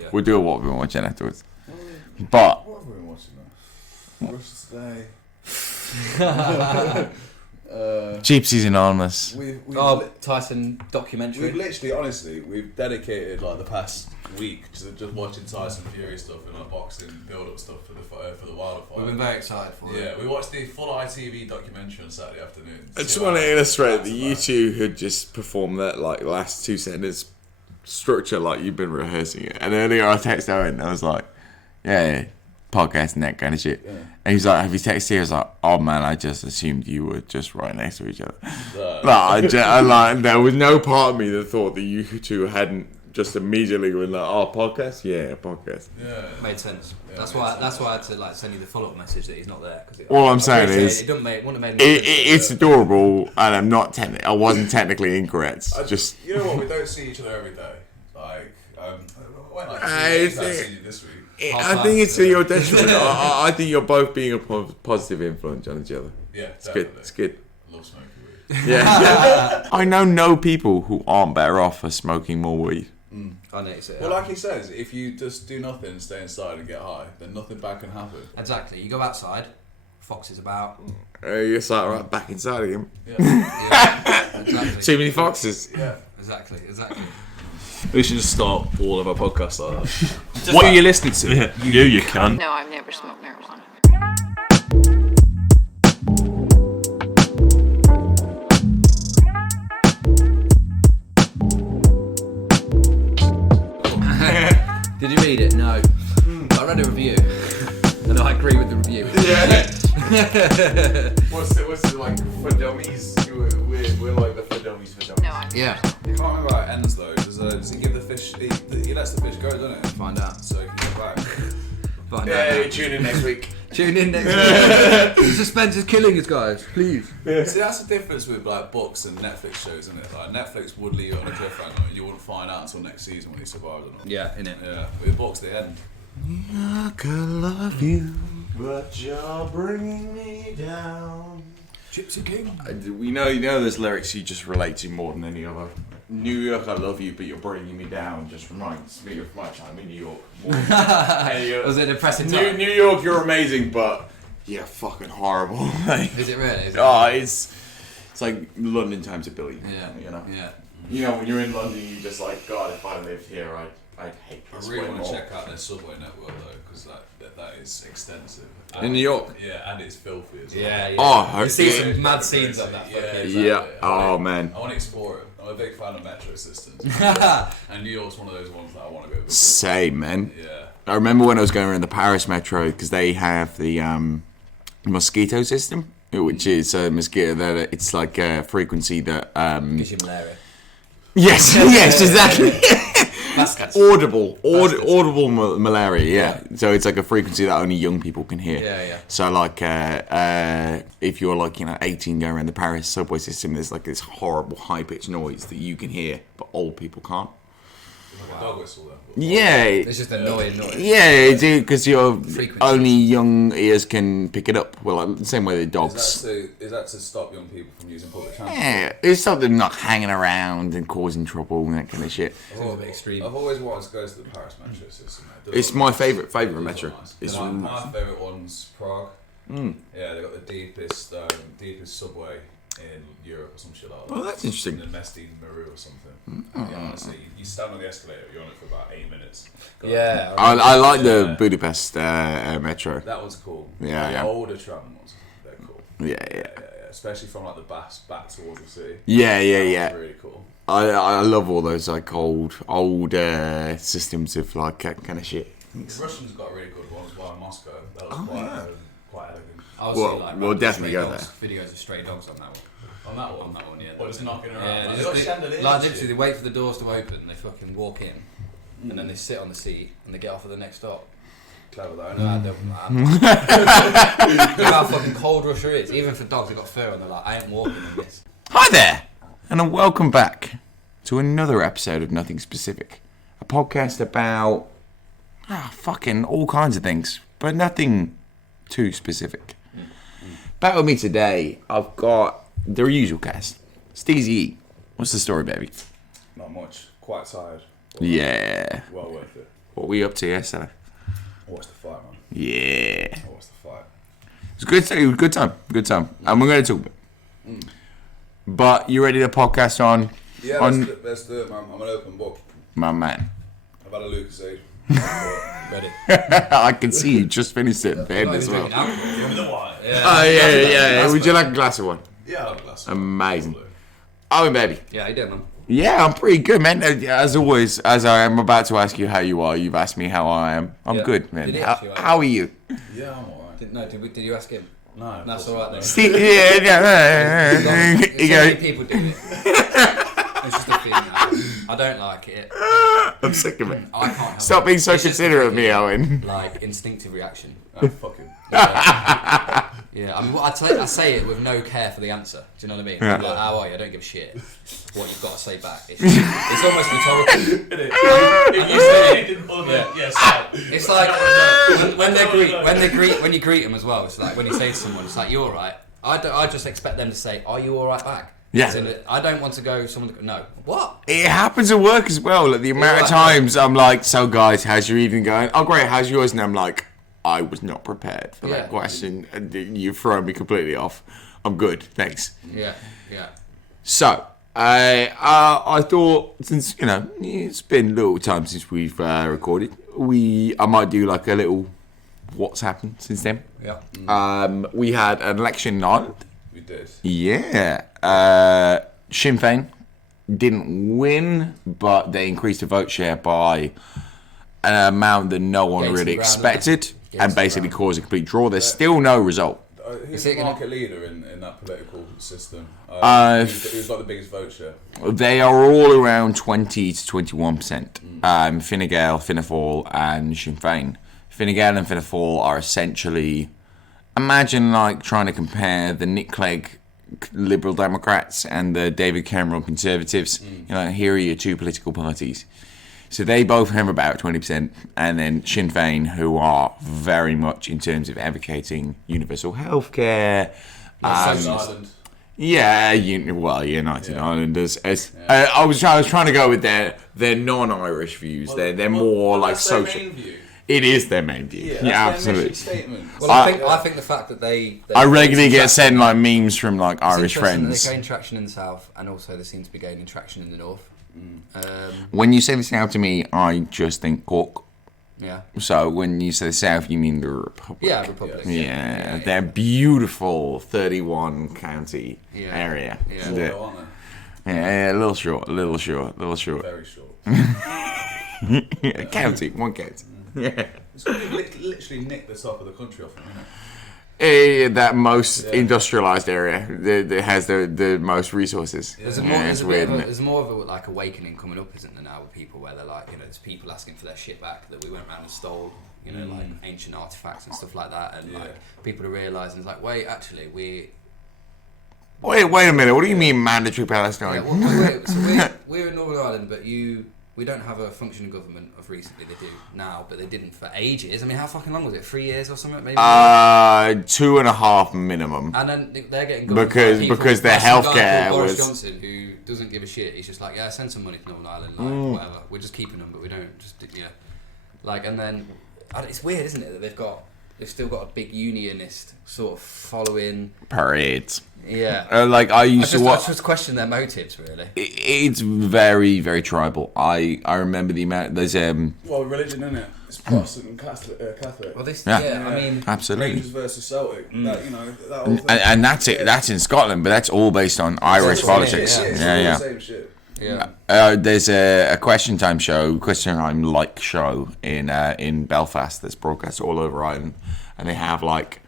Yeah. We'll do a what we've been watching afterwards. But What have we been watching now? Owen Ste. Gypsies Anonymous. We've Tyson documentary. We've dedicated like the past week to just watching Tyson Fury stuff and like boxing build-up stuff for the Wilder fight. We've been very excited for it. Yeah, we watched the full ITV documentary on Saturday afternoon. I just want to illustrate that you two had just performed that like last 2 sentence structure like you've been rehearsing it. And earlier I texted Owen and I was like, yeah, podcast and that kind of shit. Yeah. And he's like, have you texted you? I was like, oh man, I just assumed you were just right next to each other. There was no part of me that thought that you two hadn't just immediately been like, oh, podcast? Yeah, podcast. Yeah. Made sense. Yeah, that's why I had to like send you the follow-up message that he's not there. All I'm saying is, it wouldn't have made it's adorable, and I wasn't technically incorrect. You know what? We don't see each other every day. I think it's to your detriment. I think you're both being a positive influence on each other. Yeah, it's good. It's good. I love smoking weed. Yeah, I know no people who aren't better off for smoking more weed. I notice it. Well, like he says, if you just do nothing and stay inside and get high, then nothing bad can happen. Exactly. You go outside, foxes about. You're sat right back inside again. Yeah, exactly. Too many foxes. Yeah, exactly. We should just start all of our podcasts like that. What are you listening to? Yeah. You cunt. No, I've never smoked marijuana. Did you read it? No. I read a review. And I agree with the review. Yeah. What's it like for dummies? We're like the for dummies for dummies. No, I'm Yeah. I can't remember how it ends though. Does he give the fish? He lets the fish go, doesn't it? Find out. So he can get back. Find Yeah, out. tune in next week. Tune in next week. The suspense is killing us, guys. Please. Yeah. See, that's the difference with like books and Netflix shows, isn't it? Like Netflix would leave it on a cliffhanger, and you wouldn't find out until next season when he survived or not. Yeah, innit? Yeah, with books they end. I could love you, but you're bringing me down. Gypsy King. We know, those lyrics you just relate to more than any other. New York, I love you, but you're bringing me down. Just reminds me of my time in New York. Was it a depressing time? New York, you're amazing, but you're fucking horrible. Is it really? It's like London times a billion. Yeah. You know. Yeah. You know, when you're in London, you're just like, God, if I lived here, I'd hate this. I really way want more. to check out their subway network though, because that is extensive. In New York. Yeah, and it's filthy as well. Yeah. Oh, you see okay. some mad scenes on that. Yeah, Fucking. Yeah. Oh man. I want to explore it. I'm a big fan of metro systems. And New York's one of those ones that I want to go visit. Same, man. Yeah. I remember when I was going around the Paris metro because they have the mosquito system, which is a mosquito that it's like a frequency that. Gives you malaria. Yes, yes, exactly. That's Audible malaria. Yeah. So it's like a frequency that only young people can hear. Yeah. So like, if you're like 18 going around the Paris subway system, there's like this horrible high pitched noise that you can hear, but old people can't. Like a dog whistle then. Yeah. It's just annoying noise. Yeah, because your Frequency. only young ears can pick it up. Well, like, the same way the dogs. Is that to stop young people from using public transport? Yeah, it's stop them not hanging around and causing trouble and that kind of shit. It's a bit extreme. I've always wanted to go to the Paris metro system. It's my favourite metro. It's my favourite one's Prague. Yeah, they got the deepest subway in Europe or some shit like that. Oh, that's interesting. In the Mestin Maru or something. Yeah, honestly, you stand on the escalator, you're on it for about 8 minutes. Yeah. I like the Budapest metro. That was cool. Yeah, the yeah. older tram ones, they're cool. Yeah. Especially from like the back towards the city. Yeah. That was really cool. I love all those like old systems of like kind of shit. The Russians got a really good one as well in Moscow. That was quite elegant. I was Well, seeing, like, we'll definitely stray go dogs, videos of stray dogs on that one. On that one, Yeah. Or just knocking around. Yeah, Like, they they got just- chandeliers like and literally, shit. they wait for the doors to open. They fucking walk in, and then they sit on the seat and they get off at the next stop. Clever though, Nah, isn't it? Look how fucking cold Russia is. Even for dogs, they got fur on. They're like, I ain't walking in this. Hi there, and welcome back to another episode of Nothing Specific, a podcast about fucking all kinds of things, but nothing too specific. Back with me today, I've got the usual cast. Steezy E, what's the story, baby? Not much. Quite tired. Yeah. Well worth it. What were you up to yesterday? I watched the fight, man. Yeah. I watched the fight. It was a good time. And we're going to talk about it. But you ready to podcast on? Yeah, let's do it, man. I'm an open book. My man. I've had a Lucasade. Ready? I can see you just finished it in bed as well. Give me the wine. Oh, yeah. Would you like a glass of wine? Yeah, I'll have a glass. Amazing. Oh, baby. Yeah, how you doing, man? Yeah, I'm pretty good, man. As always, as I am about to ask you how you are, you've asked me how I am. I'm good, man. Did he ask you How are you? Yeah, I'm alright. Did you ask him? No. That's alright then. See, yeah. It's so many people do it. It's just a feeling. I don't like it. I'm sick of it. I can't help Stop it. being so It's just a considerate of me, feeling, Owen. Like instinctive reaction. Oh, fuck him. Yeah, I mean, I say it with no care for the answer. Do you know what I mean? Yeah. I'm like, how are you? I don't give a shit what you've got to say back. It's almost rhetorical. If you say anything other than yes, It's like when you greet them as well. It's like when you say to someone, it's like, you alright? I just expect them to say, are you alright back? Yeah. As in, I don't want to go. No. What? It happens at work as well. Like the amount of times I'm like, so guys, how's your evening going? Oh, great, how's yours? And I'm like, I was not prepared for that question. And you've thrown me completely off. I'm good, thanks. Yeah. So, I thought, since, it's been a little time since we've recorded, I might do like a little what's happened since then. Yeah. We had an election in Ireland. We did. Yeah. Sinn Féin didn't win, but they increased the vote share by an amount that no one Gates really and ground, expected, and basically caused a complete draw. There's still no result. Who's the market leader in that political system? Who's like the biggest vote share? They are all around 20 to 21%. Fine Gael, Fianna Fáil, and Sinn Féin. Fine Gael and Fianna Fáil are essentially, imagine like trying to compare the Nick Clegg Liberal Democrats and the David Cameron Conservatives. Here are your two political parties. So they both have about 20%, and then Sinn Féin, who are very much in terms of advocating universal healthcare. Ireland. Yeah, United Islanders. I was trying to go with their non-Irish views. They're more like social. Their main view. It is their main view. Yeah, that's their absolutely. mission statement. Well, I think the fact that they I regularly get sent like memes from like Irish friends. They're gaining traction in the south, and also they seem to be gaining traction in the north. When you say the south to me, I just think Cork. Yeah. So when you say the south, you mean the Republic. Yeah, Republic. Yeah, they're beautiful 31 county area. Yeah. Short, aren't they? Yeah, a little short. Very short. County, one county. Yeah. It's going to literally nick the top of the country off them, isn't it? That most industrialised area that has the most resources. There's more of a like awakening coming up, isn't there, now with people where they're like, there's people asking for their shit back that we went around and stole, like ancient artifacts and stuff like that, and like people are realising it's like, wait, actually Wait a minute. What do you mean mandatory Palestine? so we're in Northern Ireland, but we don't have a functioning government of recently. They do now, but they didn't for ages. I mean, how fucking long was it? 3 years or something, maybe? 2.5 minimum. And then they're getting because their healthcare Boris was Johnson, who doesn't give a shit. He's just like, send some money to Northern Ireland, whatever. We're just keeping them, but we don't and then it's weird, isn't it, that they've still got a big unionist sort of following parades. Yeah. I used to watch. I just question their motives, really. It's very, very tribal. I remember the amount. There's Well, religion, isn't it? It's Protestant and Catholic. Well, I mean, absolutely. Rangers versus Celtic. That whole thing. And that's it. That's in Scotland, but that's all based on Irish politics. It's Yeah. all the same shit. Yeah. There's a question time show in Belfast that's broadcast all over Ireland, and they have like,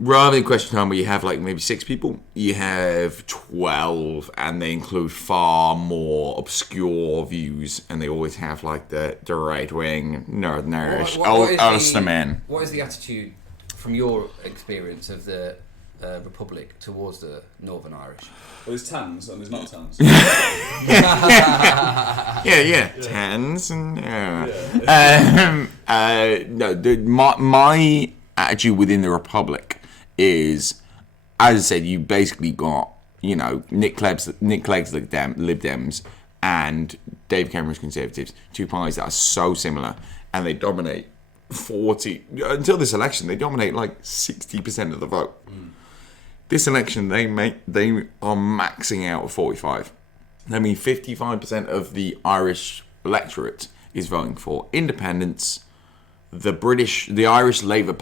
rather than question time where you have like maybe 6 people, you have 12, and they include far more obscure views, and they always have like the right wing Northern Irish Ulstermen. What is the attitude from your experience of the Republic towards the Northern Irish? Well, there's tans and there's not tans. Tans and no. My attitude within the Republic is, as I said, you basically got Nick Clegg's Lib Dems and David Cameron's Conservatives, two parties that are so similar, and they dominate 40 until this election. They dominate like 60% of the vote. This election, they are maxing out at 45. I mean, 55% of the Irish electorate is voting for independence. The Irish Labour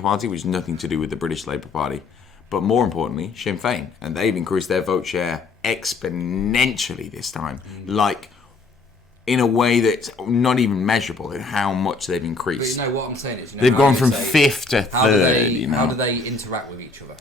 Party, which has nothing to do with the British Labour Party, but more importantly, Sinn Féin, and they've increased their vote share exponentially this time, like in a way that's not even measurable in how much they've increased. But you know what I'm saying is, they've gone from fifth to third. How do they interact with each other?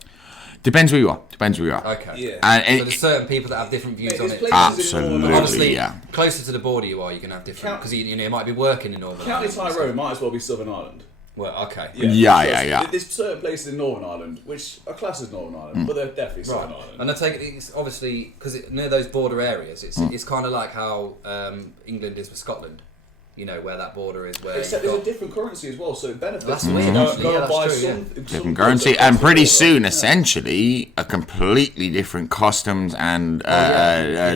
Depends who you are. Okay. Yeah. So there's certain people that have different views on it. Absolutely. Obviously, yeah. closer to the border you are, you're going to have different... Because you might be working in Northern County Ireland. Tyrone might as well be Southern Ireland. Well, okay. Yeah. There's certain places in Northern Ireland which are classed as Northern Ireland, but they're definitely Southern Ireland. And I take it, it's obviously, because near those border areas, it's kind of like how England is with Scotland. You know, where that border is. Except there's a different currency as well, so it benefits. That's weird, actually. Yeah, that's true, different currency, and pretty soon, essentially, a completely different customs and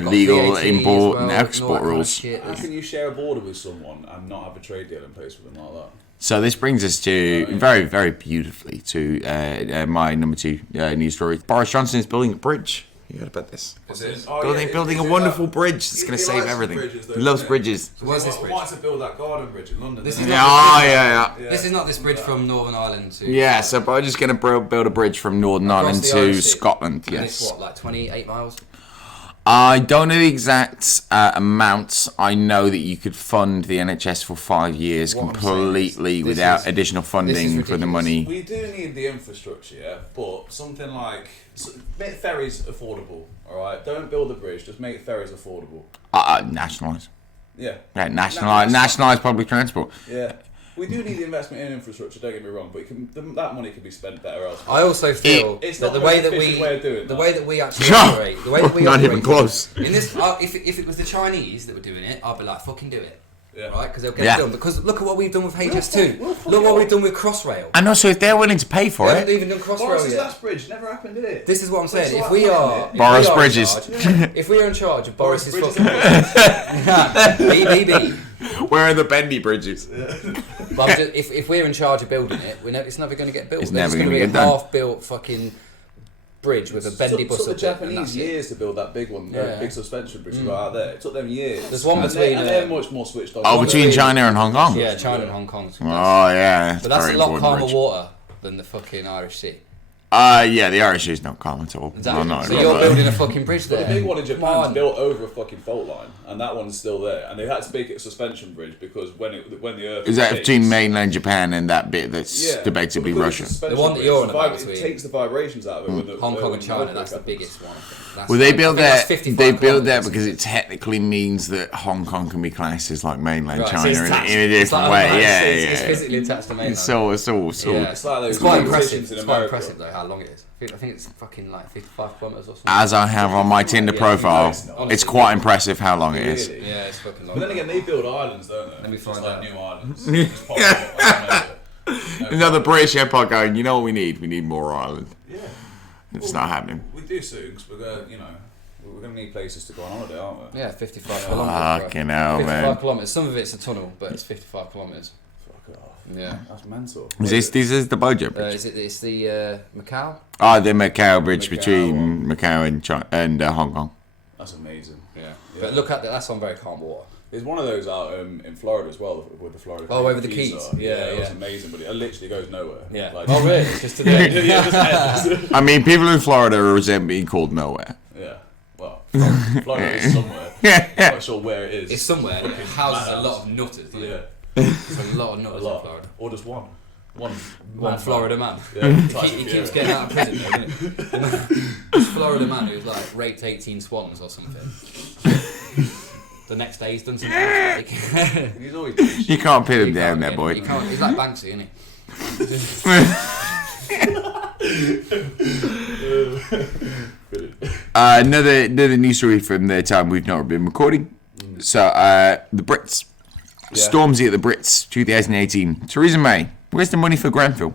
legal import and export rules. How can you share a border with someone and not have a trade deal in place with them like that? So this brings us to very, very beautifully to my number 2 news story. Boris Johnson is building a bridge. You heard about this? Building a wonderful bridge that's going to save everything. Bridges, He loves bridges. So where's this bridge? He wants to build that garden bridge in London. This doesn't is he? not Yeah. This is not this bridge from Northern Ireland to... Yeah, so Boris is going to build a bridge from Northern Ireland the to Irish Sea. Scotland, And yes. it's what, like 28 miles? I don't know the exact amounts. I know that you could fund the NHS for 5 years What I'm completely saying is, without additional funding for the ridiculous. money. We do need the infrastructure, yeah, but something like make ferries affordable. All right, don't build a bridge. Just make ferries affordable. Nationalise. Yeah. Yeah, nationalise public transport. Yeah. We do need the investment in infrastructure. Don't get me wrong, but that money could be spent better elsewhere. I also feel It's that not the the way most that efficient way of doing the that. way that we actually operate, the way that we Not operate even close. in this, if it was the Chinese that were doing it, I'd be like, fucking do it. Yeah. Right? Because they'll get Yeah. it done. Because look at what we've done with HS2. Look what we've done with Crossrail. And also, if they're willing to pay for We it, haven't even done Crossrail Boris's yet. last bridge never happened, did it? This is what I'm saying. What's If we like are happening? Boris in Bridges. charge- if we are in charge of Boris's Boris fucking BBB. where are the bendy bridges? But I'm just, if we're in charge of building it, it's never going to get built. It's There's never going to gonna be get a done. half-built fucking bridge with a bendy bus took the up it, and Japanese that's it. years to build that big one, Yeah. big suspension bridge right out there. It took them years. There's one And between, they're much more switched on. Oh, One between China and Hong Kong? Yeah, China and Hong Kong. Oh, yeah. But that's very a lot important calmer bridge. water than the fucking Irish Sea. Yeah, the Irish is not calm at all. Exactly. Oh, no, So no, you're no. building a fucking bridge But there. the big one in Come Japan's on. built over a fucking fault line, and that one's still there. And they had to make it a suspension bridge because when the Earth Is that shakes- between mainland Japan and that bit that's Yeah, debatably because Russia? it's a suspension The one that you're on bridge, about it between takes the vibrations out of it. When the, Hong Kong when and the China, earthquake that's the happens. biggest one. I think. That's Well, they like- built I think that. that's 55 They built that kilometres. because it technically means that Hong Kong can be classed as like mainland Right, so China it's in attached. a It's different like- way. Yeah, it's yeah. physically attached to mainland. It's all. Yeah. It's like It's those quite musicians impressive. in It's quite America. impressive though how long it is. I think it's fucking like 55 kilometres or something. As I have on my Tinder Yeah, profile, honestly. it's quite impressive how long it is. Really? Yeah, it's fucking long. But then again, they build islands, don't they? Let me find Just like out. new islands. Just pop up, Another British Empire going, you know what we need? We need more Ireland. Yeah. It's not happening. We do soon, because we're going to need places to go on holiday, aren't we? Yeah, 55 kilometres. Fucking hell, 55 man. kilometres. Some of it's a tunnel, but it's 55 kilometres. Fuck it off. Yeah. That's mental. This is the budget bridge. It's the Macau? The Macau bridge between Macau and China, and Hong Kong. That's amazing. Yeah. But look at that, that's on very calm water. There's one of those out in Florida as well, with the Florida. Oh, over the Keys Keys. are. Yeah, It was yeah. amazing, but it literally goes nowhere. Yeah. Like, Oh, really? Just today? I mean, people in Florida resent being called nowhere. Yeah. Well, Florida is somewhere. I'm not sure where it is. It's somewhere and it houses a lot of nutters. Doesn't Yeah. it? There's a lot of A nutters in lot. Florida. Or just one. One Florida man. Yeah, He keeps getting out of prison though, doesn't he? This Florida man who's like raped 18 swans or something. The next day he's done something else. Like. He's always. You can't pin him You down can't there, get- boy. you can't- He's like Banksy, isn't he? Another news story from the time we've not been recording. So, the Brits. Stormzy at the Brits, 2018. Theresa May, where's the money for Grenfell?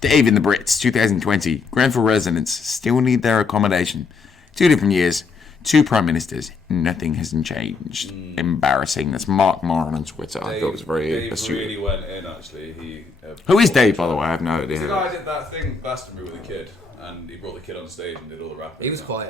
Dave in the Brits, 2020. Grenfell residents still need their accommodation. 2 different years. 2 prime ministers. Nothing hasn't changed. Embarrassing. That's Mark Moran on Twitter. I thought it was very Dave astute. really went in, actually. Who is Dave, by the way? I have no idea. The guy did that thing, Glastonbury, with a kid, and he brought the kid on stage and did all the rapping. He was quite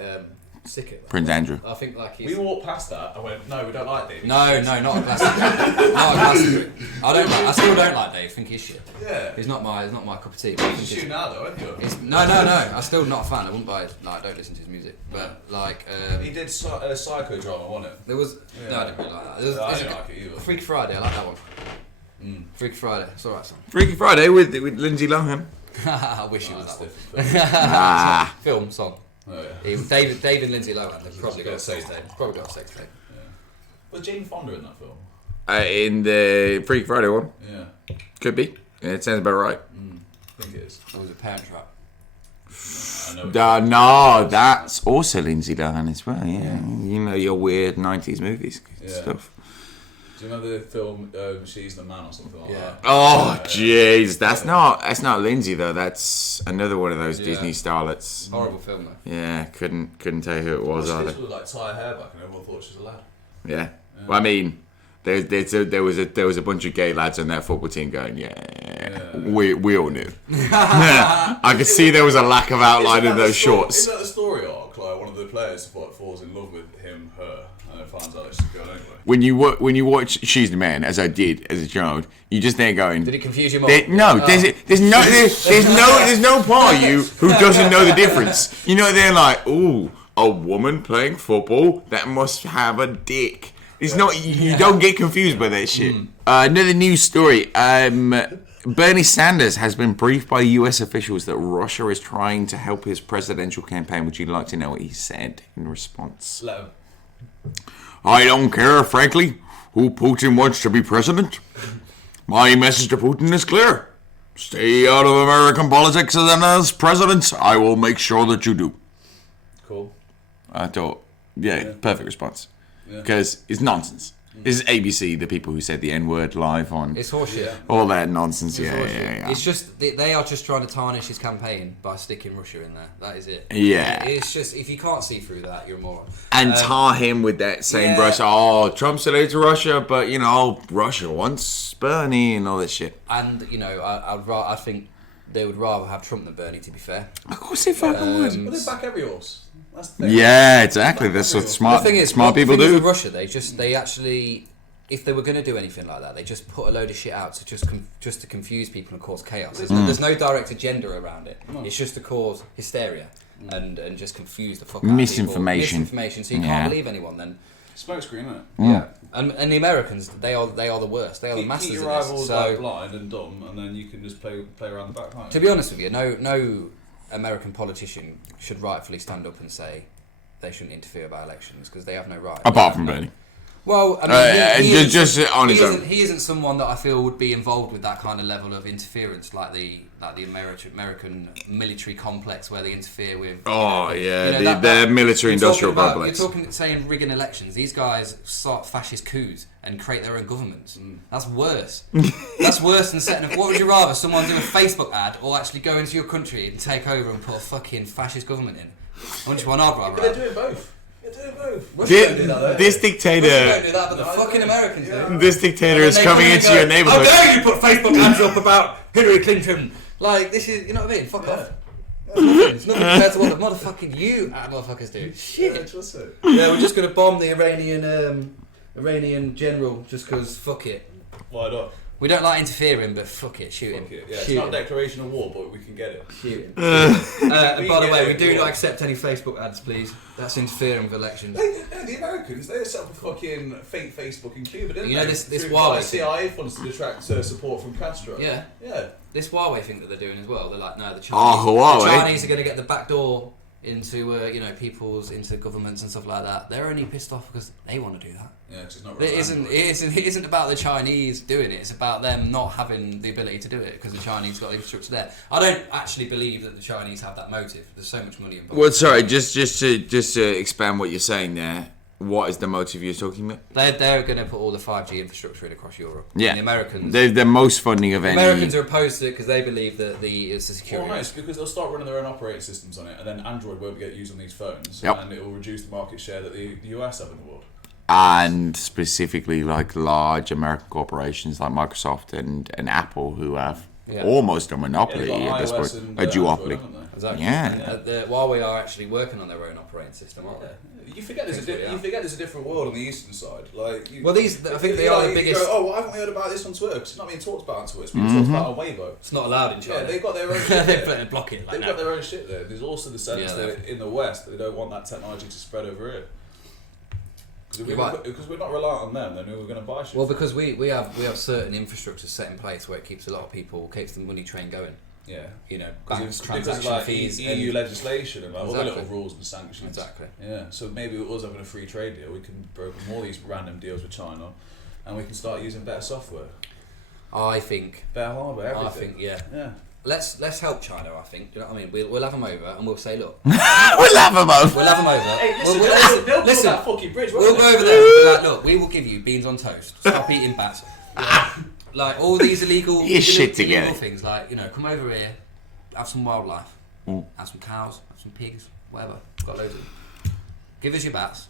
sick at that. Prince Andrew. I think like We walked past that. I went, no, we don't like Dave. No, not a Glastonbury. Not a Glastonbury. I still don't like Dave. I think he's shit. Yeah. He's not my cup of tea. He's a now, though, aren't you? No. I'm still not a fan. I wouldn't buy it. No, I don't listen to his music. But like, he did psychodrama, wasn't it? there was Yeah. no, I didn't really like that. There was, I didn't like it either. Freaky Friday. I like that one. Freaky Friday. It's alright song. Freaky Friday with Lindsay Lohan. I wish it was that one. Ah. Film song. Oh, yeah. Dave and Lindsay Lohan. They've probably got a sex tape. Probably got a sex tape. Yeah. Was Jane Fonda in that film? In the Freaky Friday one. Yeah. Could be. Yeah, it sounds about right. I think it is. Or was it Parent Trap? I know. No, that's also Lindsay Lohan as well. Yeah, you know your weird '90s movies stuff. Do you remember the film She's the Man or something like that? Oh, jeez, that's not Lindsay though. That's another one of those Disney starlets. Horrible film though. Yeah, couldn't tell you who it was Well, either. she was like tie her hair back and everyone thought she was a lad. Yeah. Well, I mean, there was a bunch of gay lads on that football team going, we all knew. I could see there was a lack of outline in those shorts. Isn't that the story arc? Like one of the players falls in love with her, and then finds out she's a girl anyway. When you watch She's the Man, as I did as a child, you just there going. Did it confuse you more? There's no part of you who doesn't know the difference. You know, they're like, ooh, a woman playing football that must have a dick. It's not. You don't get confused by that shit. Another news story. Bernie Sanders has been briefed by U.S. officials that Russia is trying to help his presidential campaign. Would you like to know what he said in response? Let him. I don't care, frankly, who Putin wants to be president. My message to Putin is clear. Stay out of American politics, and as president, I will make sure that you do. Cool. I thought, perfect response. Yeah. Because it's nonsense. This is ABC, the people who said the N-word live on It's horseshit. all that nonsense. It's Yeah. It's just they are just trying to tarnish his campaign by sticking Russia in there. That is it. Yeah. It's just if you can't see through that, you're a moron. And tar him with that same brush. Oh, Trump's related to Russia, but Russia wants Bernie and all this shit. And I think they would rather have Trump than Bernie. To be fair. Of course they fucking would. Well, they back every horse. That's the thing. Yeah, exactly. That's what smart The thing is, people the thing do. is with Russia, they actually, if they were going to do anything like that, they just put a load of shit out to just to confuse people and cause chaos. There's no direct agenda around it. It's just to cause hysteria and just confuse the fuck out of Misinformation. people. Misinformation. So you can't believe anyone then. Smokescreen, isn't it? Yeah. And the Americans, they are the worst. They are the masters Keep of your this. rivals So like blind and dumb, and then you can just play around the back line. to be honest with you, no American politician should rightfully stand up and say they shouldn't interfere by elections because they have no right. Apart from Bernie. Well, I mean, he own. He isn't someone that I feel would be involved with that kind of level of interference, like the American military complex where they interfere with. Oh yeah, the military-industrial complex. You're saying rigging elections. These guys start fascist coups and create their own governments. That's worse. That's worse than setting up. What would you rather? Someone do a Facebook ad or actually go into your country and take over and put a fucking fascist government in? Which one I'd rather They're have? doing both. Russia don't do that, though. This Russia dictator. don't do that, but the fucking Americans do. This dictator is They coming come into and your go, neighborhood. How dare you put Facebook ads up about Hillary Clinton? Like, this is, you know what I mean? Fuck off. It's nothing compared to what the motherfucking you motherfuckers do. Shit. Yeah, trust it. Yeah, we're just going to bomb the Iranian general just because, fuck it. Why not? We don't like interfering, but fuck it, shoot him. Fuck it. Yeah, it's Shoot not a him. declaration of war, but we can get it. Shoot him. And by the way, we do Yeah. not accept any Facebook ads, please. That's interfering with elections. The Americans, they set up a fucking fake Facebook in Cuba, didn't You know they? this To Huawei buy thing? CIA funds to attract support from Castro. Yeah. Yeah. This Huawei thing that they're doing as well, they're like, no, the Huawei. Chinese are going to get the back door into into governments and stuff like that. They're only pissed off because they want to do that. Yeah, 'cause it's not It isn't about the Chinese doing it. It's about them not having the ability to do it because the Chinese got the infrastructure there. I don't actually believe that the Chinese have that motive. There's so much money involved. Well, sorry, just to expand what you're saying there. What is the motive you're talking about? They're going to put all the 5G infrastructure in across Europe. Yeah. And the Americans. They're the most funding of any. Americans are opposed to it because they believe that it's a security. Well, no, it's because they'll start running their own operating systems on it, and then Android won't get used on these phones, Yep. and it will reduce the market share that the US have in the world. And specifically, like large American corporations like Microsoft and Apple, who have almost a monopoly at this point, a duopoly. Android, Exactly. Yeah. Huawei are actually working on their own operating system, aren't they? You forget there's a different world on the eastern side. Like, I think they are the biggest. Go, why haven't we heard about this on Twitter? Because it's not being talked about on Twitter. It's being talked about on Weibo. It's not allowed in China. Yeah, they've got their own shit. They block it. They've got their own shit there. There's also the sense that in the West they don't want that technology to spread over here. Because we're not reliant on them, then we're going to buy shit. Well, because we have certain infrastructure set in place where it keeps a lot of people, keeps the money train going. Yeah, banks, transaction like fees, EU legislation about all the Exactly. little rules and sanctions. Exactly. Yeah, so maybe with us having a free trade deal, we can broker all these random deals with China, and we can start using better software, I think. better hardware, everything. I think, yeah. Yeah. Let's help China. I think. Do you know what I mean? We'll have them over and we'll say, look. We'll have them over. We'll have them over. Hey, listen, they'll build that fucking bridge. We'll go over there and be like, look, we will give you beans on toast. Stop eating bats. Like all these illegal things. Like come over here, have some wildlife, have some cows, have some pigs, whatever. We've got loads of them. Give us your bats.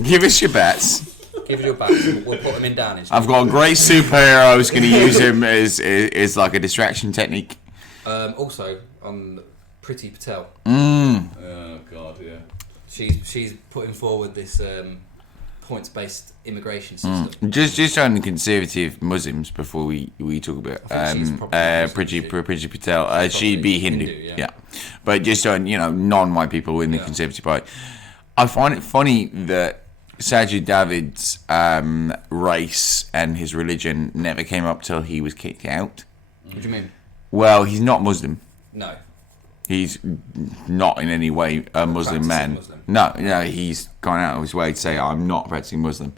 Give us your bets. Give us your bats. We'll put them in down. I've got a great superhero. I was going to use him as like a distraction technique. Also on Priti Patel. Oh God, yeah. She's putting forward this points-based immigration system. Just on conservative Muslims before we talk about Priti Patel. She'd be Hindu. Yeah. But just on non-white people in the Conservative Party, I find it funny that Sajid David's race and his religion never came up till he was kicked out. What do you mean? Well, he's not Muslim. No. He's not in any way a Muslim man. Muslim. No, he's gone out of his way to say, I'm not practicing Muslim.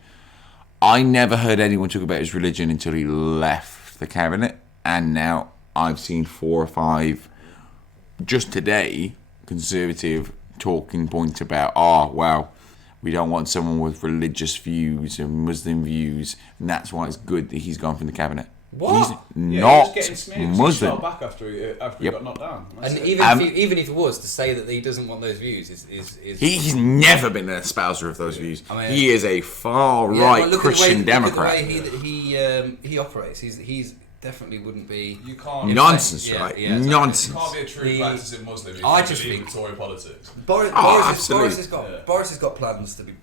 I never heard anyone talk about his religion until he left the cabinet. And now I've seen 4 or 5, just today, conservative talking points about, we don't want someone with religious views and Muslim views. And that's why it's good that he's gone from the cabinet. What? He's not Muslim. He back after he got knocked down. And even if it was to say that he doesn't want those views is He's never been an espouser of those views. I mean, he is a far-right Christian Democrat. Look at the way he operates. He's definitely wouldn't be. You can't. Nonsense, right? Yeah, exactly. Nonsense. You can't be a true practicing Muslim if I you just believe think in Tory politics. Boris has got plans to be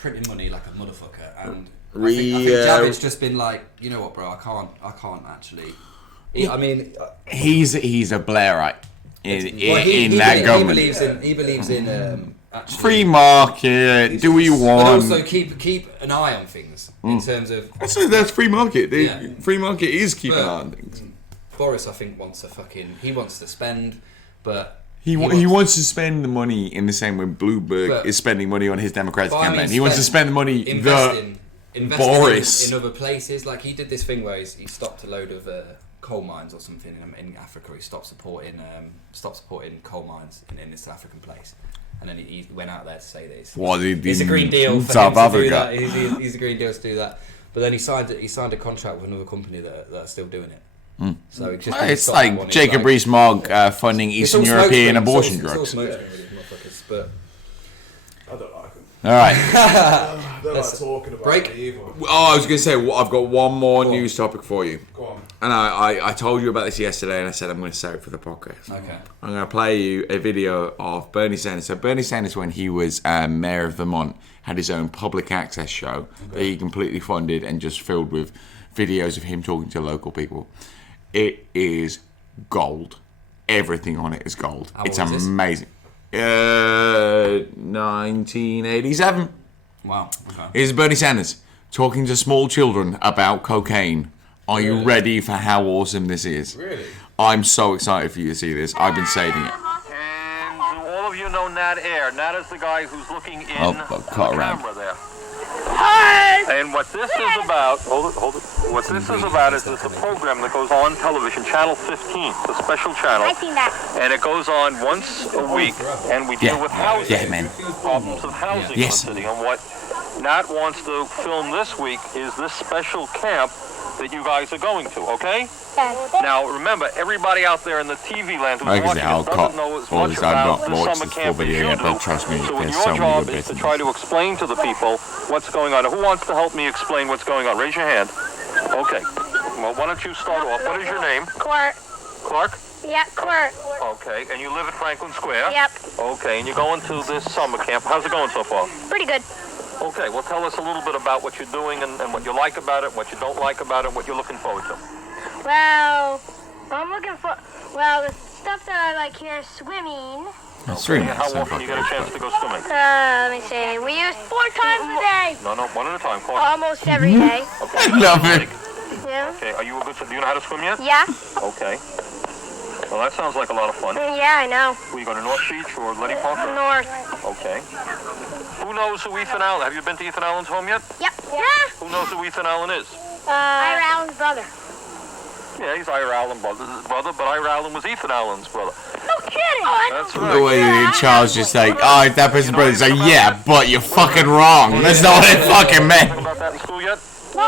printing money like a motherfucker, and I think Javid's just been like, you know what, bro, I can't actually. He's a Blairite in that government. He believes in actually, free market. Do we want? But also keep an eye on things in terms of. That's free market. Free market is keeping an eye on things. Boris, I think, wants to spend, but he wants to spend the money in the same way Bloomberg is spending money on his Democratic campaign. He wants to spend the money investing Boris in other places. Like he did this thing where he stopped a load of coal mines or something in Africa. He stopped supporting coal mines in this African place. And then he went out there to say this. It's a green deal for South him to Africa. do that. He's a green deal to do that. But then he signed a contract with another company that are still doing it. So it's like Jacob Rees-Mogg funding Eastern European abortion drugs. But I don't like them. All right. They're like talking about break. evil. I was going to say, I've got one more news topic for you. Go on. And I told you about this yesterday, and I said I'm going to say it for the podcast. Okay. I'm going to play you a video of Bernie Sanders. So Bernie Sanders, when he was mayor of Vermont, had his own public access show that he completely funded and just filled with videos of him talking to local people. It is gold. Everything on it is gold. It's amazing. 1987. Wow. Okay. Here's Bernie Sanders talking to small children about cocaine. Are you ready for how awesome this is? Really? I'm so excited for you to see this. I've been saving it. And all of you know Nat Air. Nat is the guy who's looking in the camera there. Hi! And what this is about, hold it. What this is about is it's a program that goes on television, Channel 15, the special channel. I've seen that. And it goes on once a week, and we deal with housing. Yeah, man. Problems of housing in the city and what Nat wants to film this week is this special camp that you guys are going to, okay? Now, remember, everybody out there in the TV land who's watching it doesn't know as much about the summer camp as you do. So your job is to try to explain to the people what's going on. Who wants to help me explain what's going on? Raise your hand. Okay. Well, why don't you start off? What is your name? Clark. Clark? Yeah, Clark. Okay. And you live at Franklin Square? Yep. Okay. And you're going to this summer camp. How's it going so far? Pretty good. Okay. Well, tell us a little bit about what you're doing and what you like about it, what you don't like about it, and what you're looking forward to. Well, I'm looking for, the stuff that I like here is swimming. Swimming. How often do you get a chance to go swimming? Let me see. We use 4 times a day. No, one at a time. Clark. Almost every day. Okay. Love it. Yeah. Okay. Are you a good? Do you know how to swim yet? Yeah. Okay. Well, that sounds like a lot of fun. Yeah, I know. Will you go to North Beach or Letty Park? North. Okay. Who knows who Ethan Allen? Have you been to Ethan Allen's home yet? Yep. Yeah. Who knows who Ethan Allen is? Ira Allen's brother. Yeah, he's Ira Allen's brother, but Ira Allen was Ethan Allen's brother. No kidding. That's The right. way Charles just like, oh, that person's brother. He's like, yeah, but you're fucking wrong. That's not what it fucking meant. Talk about that in school yet? No.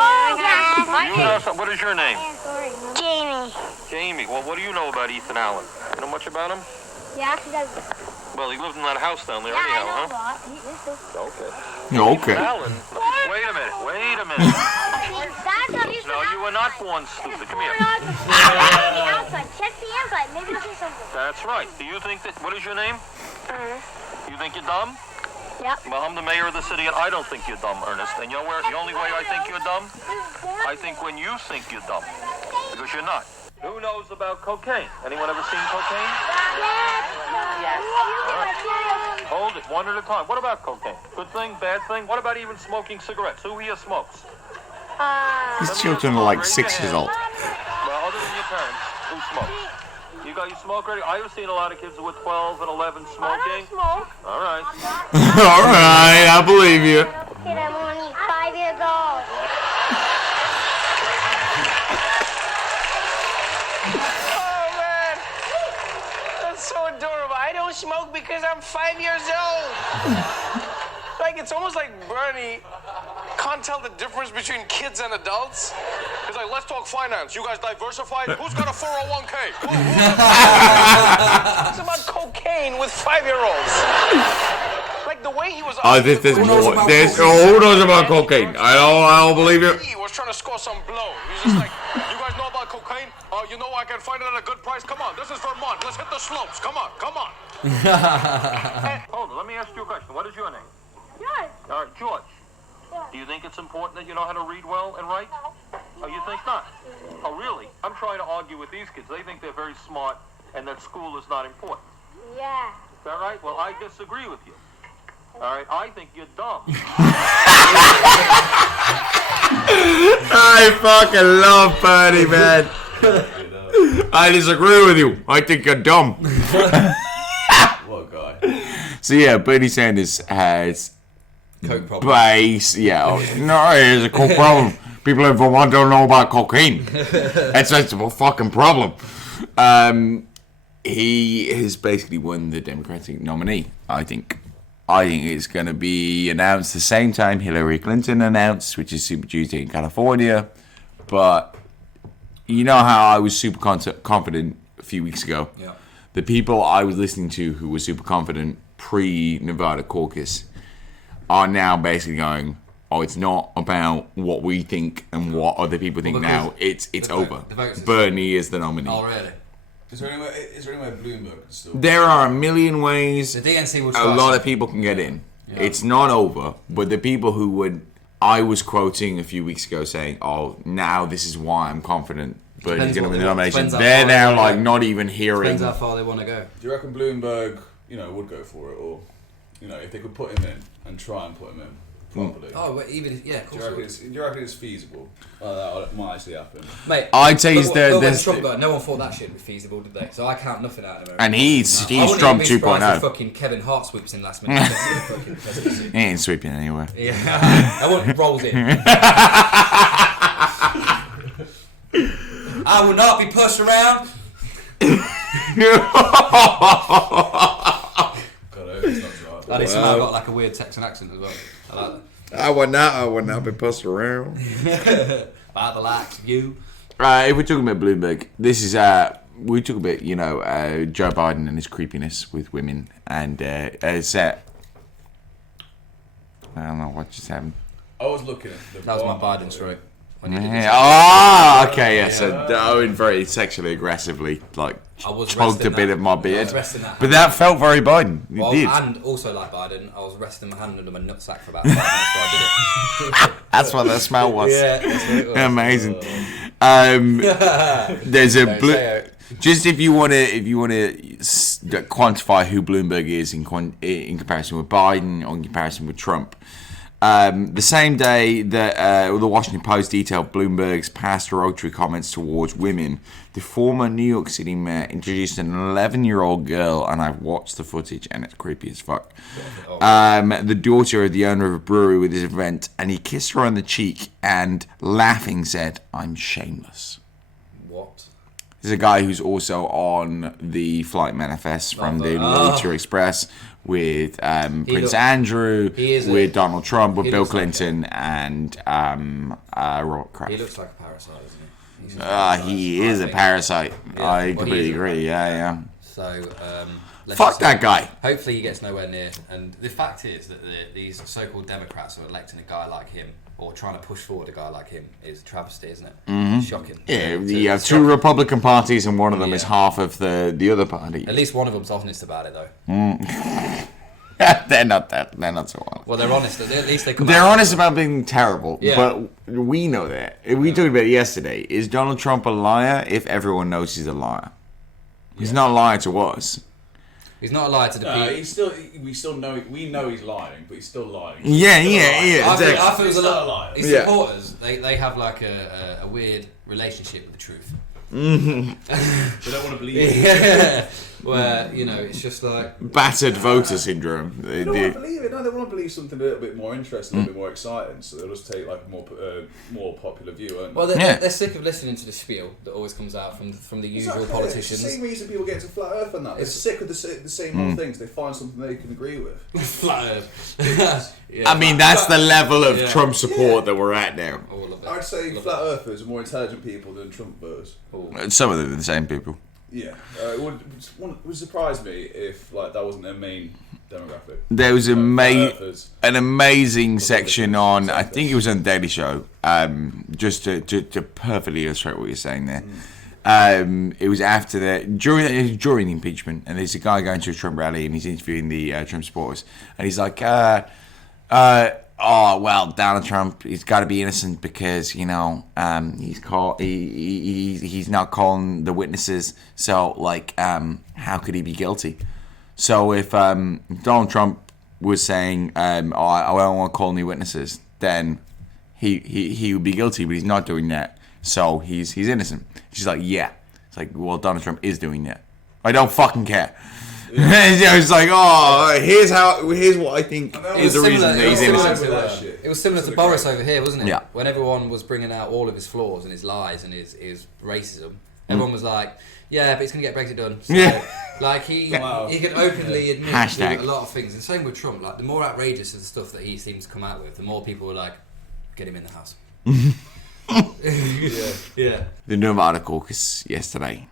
You know something? What is your name? Jamie. Jamie. Well, what do you know about Ethan Allen? You know much about him? Yeah, he does. Well, he lived in that house down there anyhow, huh? Okay. Okay. Allen. Wait a minute. No, you were not born stupid. Come here. Outside. Check the inside. Maybe you'll see something. That's right. Do you think that... What is your name? You think you're dumb? Yep. Well, I'm the mayor of the city, and I don't think you're dumb, Ernest. And you know where the only way I think you're dumb? I think when you think you're dumb. Because you're not. Who knows about cocaine? Anyone ever seen cocaine? Yes. Right. Hold it, one at a time. What about cocaine? Good thing, bad thing? What about even smoking cigarettes? Who here smokes? These children are like 6 years old. Well, other than your parents, who smokes? You smoke already? I've seen a lot of kids who are 12 and 11 smoking. I don't smoke. All right. All right, I believe you. Kid, I'm only 5 years old. Oh, man. That's so adorable. I don't smoke because I'm 5 years old. Like, it's almost like Bernie can't tell the difference between kids and adults. He's like, let's talk finance. You guys diversified? Who's got a 401k? It's about cocaine with 5-year-olds. Like, the way he was... Oh, there's more. Who knows about cocaine? I don't believe you. He was trying to score some blow. He's just like, you guys know about cocaine? You know I can find it at a good price? Come on, this is Vermont. Let's hit the slopes. Come on. Hold on, let me ask you a question. What is your name? George. All right, George. Do you think it's important that you know how to read well and write? Oh, you think not? Oh, really? I'm trying to argue with these kids. They think they're very smart and that school is not important. Yeah. Is that right? Well, I disagree with you. All right, I think you're dumb. I fucking love Bernie, man. I disagree with you. I think you're dumb. What a guy. So yeah, Bernie Sanders has Coke problem. base. Yeah, no, it's a coke problem. People in Vermont don't know about cocaine. That's a fucking problem. He has basically won the Democratic nominee. I think it's going to be announced the same time Hillary Clinton announced, which is Super Tuesday in California. But you know how I was super confident a few weeks ago? Yeah. The people I was listening to who were super confident pre-Nevada caucus are now basically going, oh, it's not about what we think and what other people think now. It's over. Bernie is the nominee. Oh, really? Is there any way Bloomberg can still... There are a million ways The DNC will a start. lot of people can get in. Yeah. It's not over, but the people who would... I was quoting a few weeks ago saying, oh, now this is why I'm confident Bernie's going to win the nomination. They're now like not even hearing... Depends how far they want to go. Do you reckon Bloomberg, would go for it, or, if they could put him in and try and put him in properly? Oh, but even if, yeah, of Do course. you reckon it's feasible? That might actually happen. Mate, I'd say look he's when Trump got, no one thought that shit would be feasible, did they? So I count nothing out of him. And he's I wouldn't Trump even be surprised 2.0. if fucking Kevin Hart swoops in last minute. Fucking presidency. He ain't sweeping anywhere. Yeah, I want rolls in. I will not be pushed around. God, I hope it's not dry. That is somehow got like a weird Texan accent as well. I like that. I would not be pushed around. By the likes of you. If we're talking about Bloomberg, this is we talk about Joe Biden and his creepiness with women, and it's I don't know what just happened. I was looking at the That was my Biden story. Okay, yeah. So Owen very sexually aggressively choked a bit of my beard, but that felt very Biden. It did. And also like Biden, I was resting my hand under my nutsack for about 5 minutes before I did it. That's what that smell was. Yeah, that's what it was. Amazing. There's a just if you want to quantify who Bloomberg is in comparison with Biden or in comparison with Trump. The same day that the Washington Post detailed Bloomberg's past derogatory comments towards women, the former New York City mayor introduced an 11-year-old girl, and I've watched the footage, and it's creepy as fuck. The daughter of the owner of a brewery with his event, and he kissed her on the cheek and, laughing, said, "I'm shameless." What? There's a guy who's also on the flight manifest from the Lucha Express with Prince Andrew, with Donald Trump, with Bill Clinton, and Robert Kraft. He looks like a parasite, doesn't he? He is a parasite. Yeah, I completely agree. Yeah. So, fuck that guy. Hopefully, he gets nowhere near. And the fact is that these so-called Democrats are electing a guy like him, or trying to push forward a guy like him, is a travesty, isn't it? Mm-hmm. Shocking. Yeah, you have two Republican parties, and one of them is half of the other party. At least one of them's honest about it, though. They're not so honest. Well, they're honest. At least they come They're out honest about being terrible, but we know that. We talked about it yesterday. Is Donald Trump a liar if everyone knows he's a liar? He's not a liar to us. He's not a liar to the people. We know he's lying, but he's still lying. Yeah, exactly. I feel he's not a liar. His supporters, they have like a weird relationship with the truth. Mm-hmm. They don't want to believe it. Yeah. Where, it's just like... Battered voter syndrome. They don't want to believe it. No, they want to believe something a little bit more interesting, a little bit more exciting, so they'll just take like a more popular view, won't they? Well, they're sick of listening to the spiel that always comes out from the usual politicians. It's the same reason people get into flat earth and that. They're sick of the same old things. They find something they can agree with. Flat earth. I mean, that's the level of Trump support that we're at now. All of it. I'd say flat earthers are more intelligent people than Trump voters. Some of them are the same people. Yeah, it would surprise me if that wasn't their main demographic. There was an amazing section on, I think it was on the Daily Show, just to perfectly illustrate what you're saying there. It was during the impeachment, and there's a guy going to a Trump rally, and he's interviewing the Trump supporters, and he's like, "Oh well, Donald Trump, he's got to be innocent because he's not calling the witnesses. So how could he be guilty? So if Donald Trump was saying, I don't want to call any witnesses, then he would be guilty, but he's not doing that. So he's innocent." She's like, "Yeah." It's like, well, Donald Trump is doing that. I don't fucking care. It's like, here's what I think is the reason that he's innocent. It was similar to Boris over here, wasn't it? Yeah. When everyone was bringing out all of his flaws and his lies and his racism, everyone was like, "Yeah, but he's gonna get Brexit done." So, he can openly admit to a lot of things. And same with Trump. Like, the more outrageous of the stuff that he seems to come out with, the more people were like, "Get him in the house." Yeah. The Nevada caucus yesterday.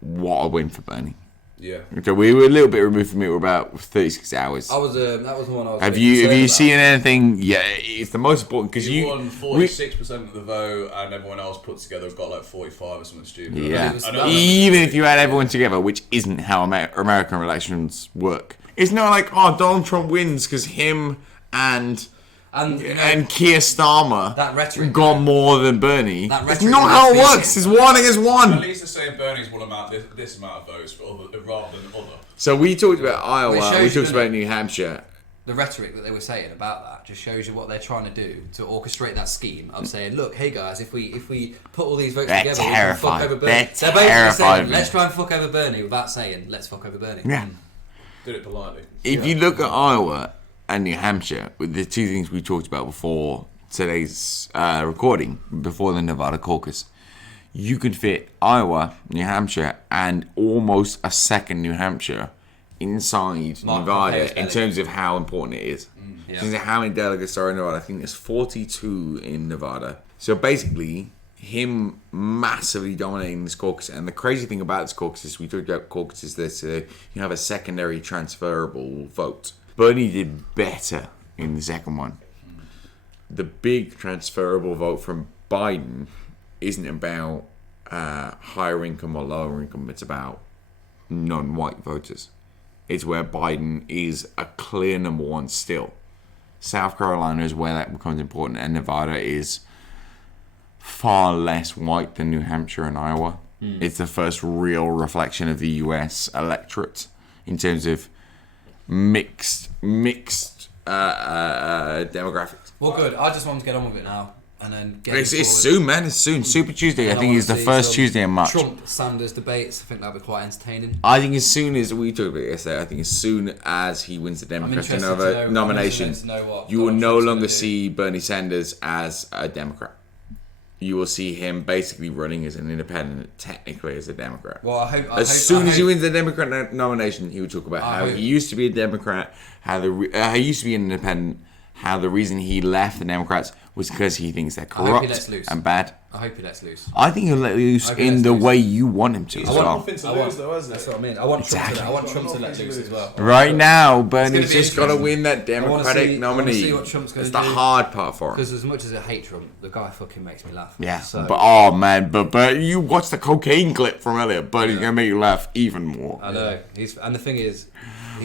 What a win for Bernie. Yeah. So we were a little bit removed from it. We're about 36 hours. That was the one I was. Have you seen anything? Yeah, it's the most important because you won 46% of the vote, and everyone else put together got like 45 or something stupid. Yeah. Even if you had everyone together, which isn't how American elections work. It's not like, Donald Trump wins because him and Keir Starmer that rhetoric got more than Bernie. That's not how it works. It's one against one. At least they're saying Bernie's won this amount of votes rather than other. So we talked about Iowa. We talked about New Hampshire. The rhetoric that they were saying about that just shows you what they're trying to do to orchestrate that scheme of saying, "Look, hey guys, if we put all these votes together, we can fuck over Bernie." They're basically saying, "Let's try and fuck over Bernie," without saying, "Let's fuck over Bernie." Yeah. Did it politely. If you look at Iowa and New Hampshire, with the two things we talked about before today's recording, before the Nevada caucus, you could fit Iowa, New Hampshire, and almost a second New Hampshire inside Nevada in terms of how important it is. Yeah. So how many delegates are in Nevada? I think there's 42 in Nevada. So basically, him massively dominating this caucus. And the crazy thing about this caucus is, we talked about caucuses, this you have a secondary transferable vote. Bernie did better in the second one. The big transferable vote from Biden isn't about higher income or lower income. It's about non-white voters. It's where Biden is a clear number one still. South Carolina is where that becomes important, and Nevada is far less white than New Hampshire and Iowa. It's the first real reflection of the US electorate in terms of mixed demographics. Well, good. I just want to get on with it now. And then get It's soon, man. It's soon. Super Tuesday. I think it's the first Tuesday in March. Trump-Sanders debates. I think that'll be quite entertaining. I think as soon as we talked about it yesterday, I think as soon as he wins the Democratic nomination, you will no longer see Bernie Sanders as a Democrat. You will see him basically running as an independent, technically as a Democrat. Well, I hope as soon as he wins the Democrat nomination, he will talk about how he used to be a Democrat, how he used to be an independent, how the reason he left the Democrats was because he thinks they're corrupt and bad. I hope he lets loose. I think he'll let loose in the way you want him to as well. Nothing to lose, though, hasn't it? That's what I mean. I want Trump to let loose as well. Right now, Bernie's just got to win that Democratic nominee. See what Trump's going to do. It's the hard part for him. Because as much as I hate Trump, the guy fucking makes me laugh. Yeah, so. but oh man, but you watch the cocaine clip from earlier. Bernie's going to make you laugh even more. I know. And the thing is,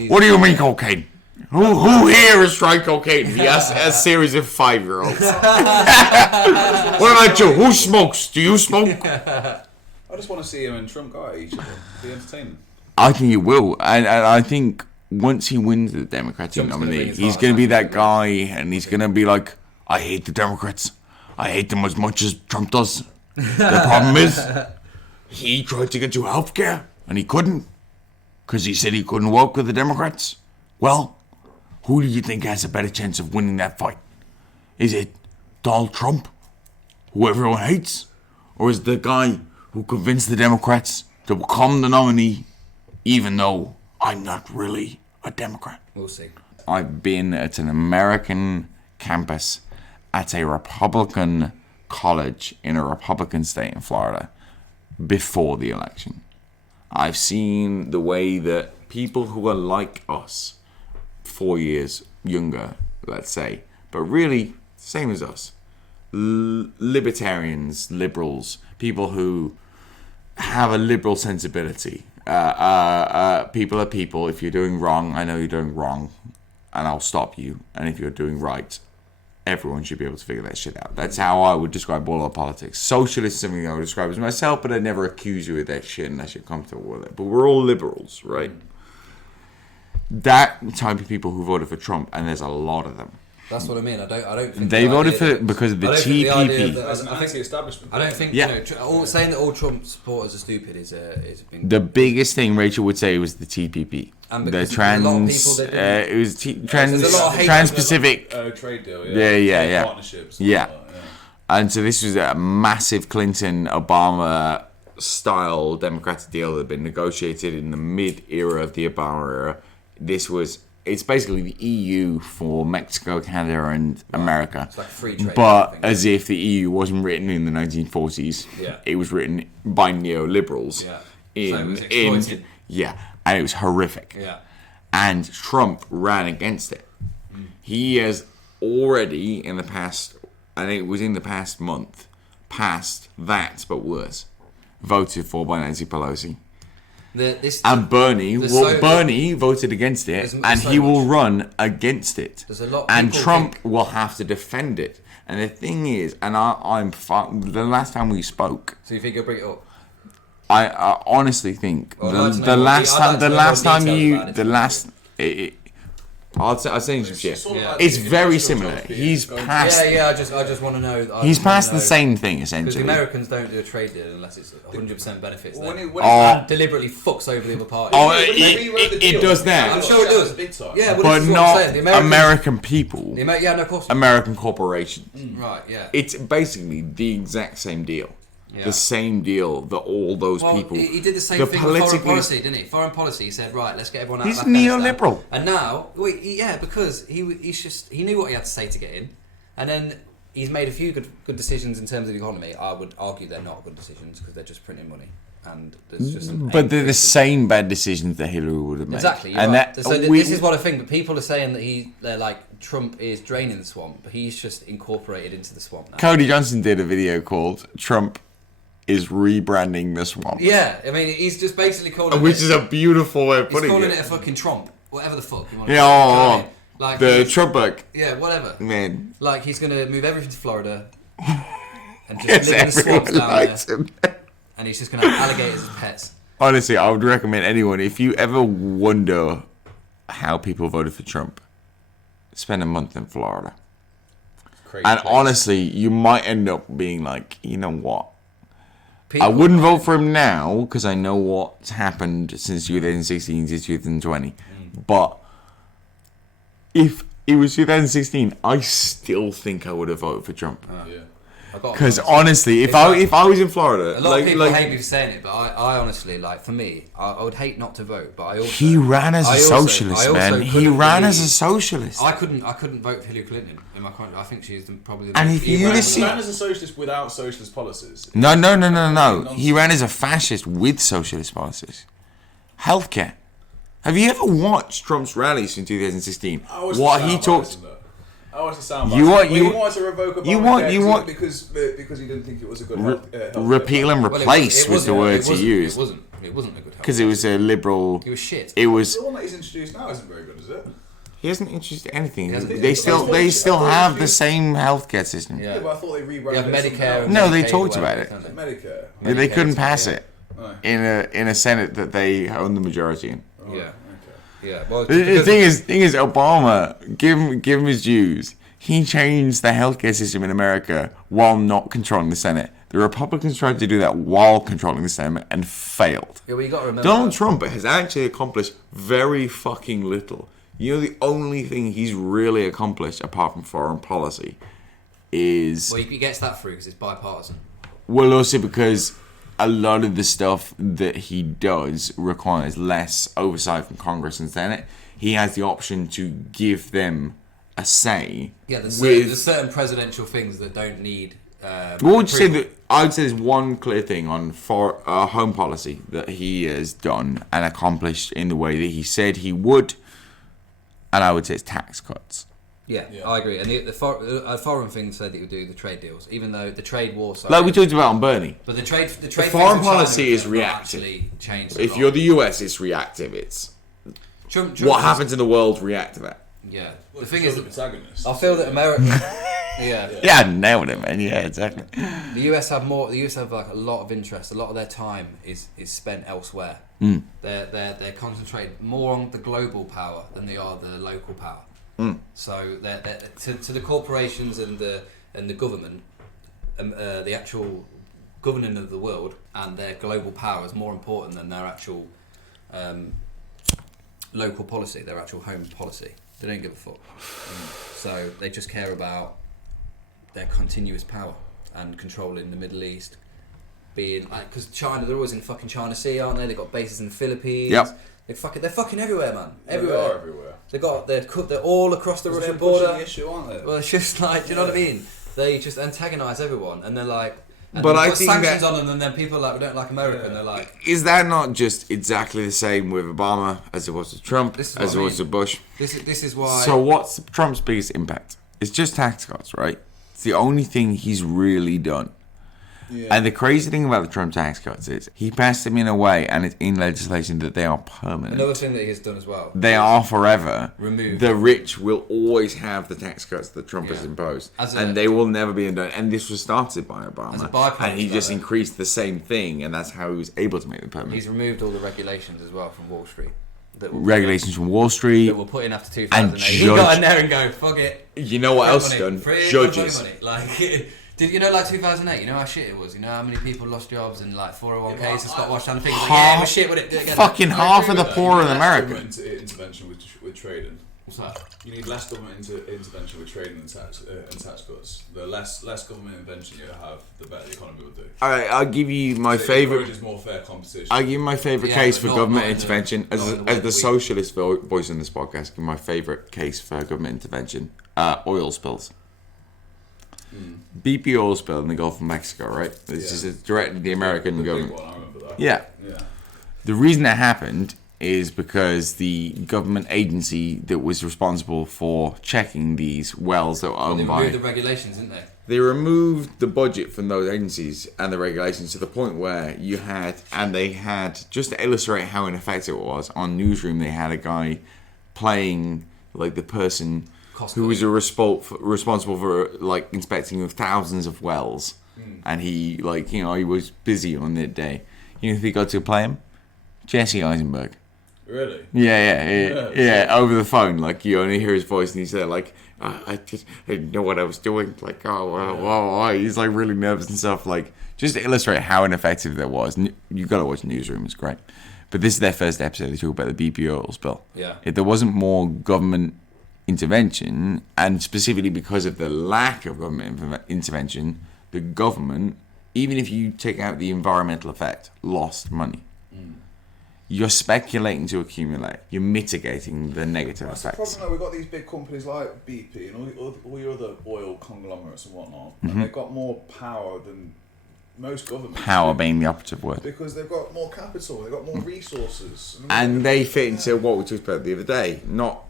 what do you mean cocaine? Who here has tried cocaine? He has a series of 5-year-olds. What about you? Who smokes? Do you smoke? I just want to see him and Trump go at each other. Be entertaining. I think he will, and I think once he wins the Democratic nominee, he's going to be that guy, and he's going to be like, I hate the Democrats. I hate them as much as Trump does. The problem is, he tried to get you healthcare, and he couldn't, because he said he couldn't work with the Democrats. Well, who do you think has a better chance of winning that fight? Is it Donald Trump, who everyone hates? Or is it the guy who convinced the Democrats to become the nominee, even though I'm not really a Democrat? We'll see. I've been at an American campus at a Republican college in a Republican state in Florida before the election. I've seen the way that people who are like us, 4 years younger, let's say, but really same as us, libertarians, liberals, people who have a liberal sensibility. People are people. If you're doing wrong, I know you're doing wrong, and I'll stop you. And if you're doing right, everyone should be able to figure that shit out. That's how I would describe all our politics. Socialist is something I would describe as myself, but I'd never accuse you of that shit unless you're comfortable with it. But we're all liberals, right? That type of people who voted for Trump, and there's a lot of them. That's what I mean. I don't think they voted for it because of the TPP. I think the establishment. I don't think saying that all Trump supporters are stupid is the biggest thing Rachel would say was the TPP. The trans-Pacific trade deal. Yeah. Partnerships. Yeah. And so this was a massive Clinton-Obama style democratic deal that had been negotiated in the mid-era of the Obama era. It's basically the EU for Mexico, Canada, and America. It's like free trade. But as if the EU wasn't written in the 1940s. Yeah. It was written by neoliberals. Yeah. So it was exploited. And it was horrific. Yeah. And Trump ran against it. He has already, in the past, I think it was in the past month, passed that, but worse, voted for by Nancy Pelosi. And Bernie voted against it, and he will run against it. And Trump will have to defend it. And the thing is, and the last time we spoke, so you think you'll bring it up? I honestly think I'll say some shit. It's very similar. He's passed. I just want to know. He's passed the same thing essentially. Because the Americans don't do a trade deal unless it's 100% benefits them. And deliberately fucks over the other party. It does that. I'm sure it does. Yeah, but not American people. Of course. American corporations. Right. Yeah. It's basically the exact same deal. the same deal that all those people. He did the same thing with foreign policy, didn't he? Foreign policy. He said, right, let's get everyone out. He's of Afghanistan. neoliberal. And now, because he knew what he had to say to get in, and then he's made a few good decisions in terms of the economy. I would argue they're not good decisions because they're just printing money. And there's just but they're the same bad decisions that Hillary would have made. Exactly. And right. that, so this is what I think. But people are saying that they're like Trump is draining the swamp, but he's just incorporated into the swamp now. Cody Johnson did a video called "Trump is rebranding the swamp." Yeah, I mean he's just basically calling which is a beautiful way of putting it. He's calling it a fucking Trump, whatever the fuck you want to call it. Like the Trump bug. Yeah, whatever. Man. Like he's gonna move everything to Florida and just live in the swamps down there. And he's just going to have alligators as pets. Honestly, I would recommend anyone, if you ever wonder how people voted for Trump, spend a month in Florida. Crazy and place. honestly, you might end up being like, you know what? I wouldn't vote for him now because I know what's happened since 2016 to 2020. But if it was 2016, I still think I would have voted for Trump. Yeah. Because honestly, if I was in Florida, a lot of people hate me for saying it, but I honestly, like, for me, I would hate not to vote, but I also he ran as a socialist, man. He ran as a socialist. I couldn't vote for Hillary Clinton in my country. I think she's probably the and if you he ran as a socialist without socialist policies. No. He ran as a fascist with socialist policies. Healthcare. Have you ever watched Trump's rallies in 2016? What he talked. I watched the soundbite. He wanted to revoke Obamacare because he didn't think it was a good health repeal and replace was the words he used. It wasn't a good health because it was a liberal. It was shit. It was. The one that he's introduced now isn't very good, is it? He hasn't introduced anything. They still have the same healthcare system. Yeah, but I thought they rebranded Medicare. No, they talked about it. Medicare. They couldn't pass it in a Senate that they own the majority in. Yeah. Yeah. Well, the thing is, Obama, give him his dues. He changed the healthcare system in America while not controlling the Senate. The Republicans tried to do that while controlling the Senate and failed. Yeah, well, you got to remember. Donald Trump has actually accomplished very fucking little. You know, the only thing he's really accomplished apart from foreign policy is. Well, he gets that through because it's bipartisan. Well, also because a lot of the stuff that he does requires less oversight from Congress and Senate. He has the option to give them a say. Yeah, there's certain presidential things that don't need. What would you say that? I would say there's one clear thing on home policy that he has done and accomplished in the way that he said he would, and I would say it's tax cuts. Yeah, I agree. And the foreign thing said that he would do the trade deals, even though the trade war. Like we talked about on Bernie. But the trade foreign policy is reactive. If you're the US, it's reactive. It's Trump what happens in the world react to that. Yeah. Well, the thing is, I feel that America. Yeah, nailed it, man. Yeah, exactly. The US have more. The US have like a lot of interest. A lot of their time is spent elsewhere. They're concentrated more on the global power than they are the local power. So they're to the corporations and the government, the actual governing of the world and their global power is more important than their actual local policy, their actual home policy. They don't give a fuck. So they just care about their continuous power and controlling the Middle East, being like, because China, they're always in fucking China Sea, aren't they? They've got bases in the Philippines. Yep. They're fucking everywhere, man. Everywhere. They are everywhere. They're all across the Russian border. The issue, aren't they? Well, it's just like, do you know what I mean? They just antagonise everyone, and they're like. And but I put think sanctions that on them, and then people are like, we don't like America, and they're like. Is that not just exactly the same with Obama as it was to Trump, as it was to Bush? This is why. So what's Trump's biggest impact? It's just tax cuts, right? It's the only thing he's really done. Yeah. And the crazy thing about the Trump tax cuts is he passed them in a way, and it's in legislation that they are permanent. Another thing that he has done as well. They are forever. Removed. The rich will always have the tax cuts that Trump has imposed, and they will never be undone. And this was started by Obama, and he just increased the same thing, and that's how he was able to make them permanent. He's removed all the regulations as well from Wall Street. Regulations from Wall Street. That were put in after 2008. He got in there and go, fuck it. You know what else done? Judges. Like. Did you know, like 2008? You know how shit it was. You know how many people lost jobs and like 401ks and Scott washed down the things. Like, it was shit. Would it? Fucking half of the poor in America. Intervention with trading. What's that? You need less government intervention with trading and tax cuts. The less government intervention you have, the better the economy will do. Alright, I'll give you my favourite. It more fair competition. I'll give you my favourite case for government intervention as the socialist voice in this podcast. Give you my favourite case for government intervention: oil spills. BP oil spill in the Gulf of Mexico, right? This is directly the American government. Big one, I remember that. Yeah. The reason that happened is because the government agency that was responsible for checking these wells that were owned by... They removed the regulations, didn't they? They removed the budget from those agencies and the regulations to the point where you had... And they had... Just to illustrate how ineffective it was, on Newsroom they had a guy playing like the person who was responsible for like inspecting thousands of wells. And he he was busy on that day. You know who he got to play him? Jesse Eisenberg. Really? Yeah, over the phone. Like, you only hear his voice and he's there like, I didn't know what I was doing. Like, he's like really nervous and stuff. Like, just to illustrate how ineffective that was. You got to watch Newsroom, it's great. But this is their first episode. They talk about the BP oil spill. Yeah. If there wasn't more government intervention, and specifically because of the lack of government intervention, the government, even if you take out the environmental effect, lost money. You're speculating to accumulate. You're mitigating the negative effects. The problem though, we've got these big companies like BP and all your other oil conglomerates and whatnot, and they've got more power than most governments. Power being the operative word. Because they've got more capital, they've got more resources. And they fit into what we talked about the other day. Not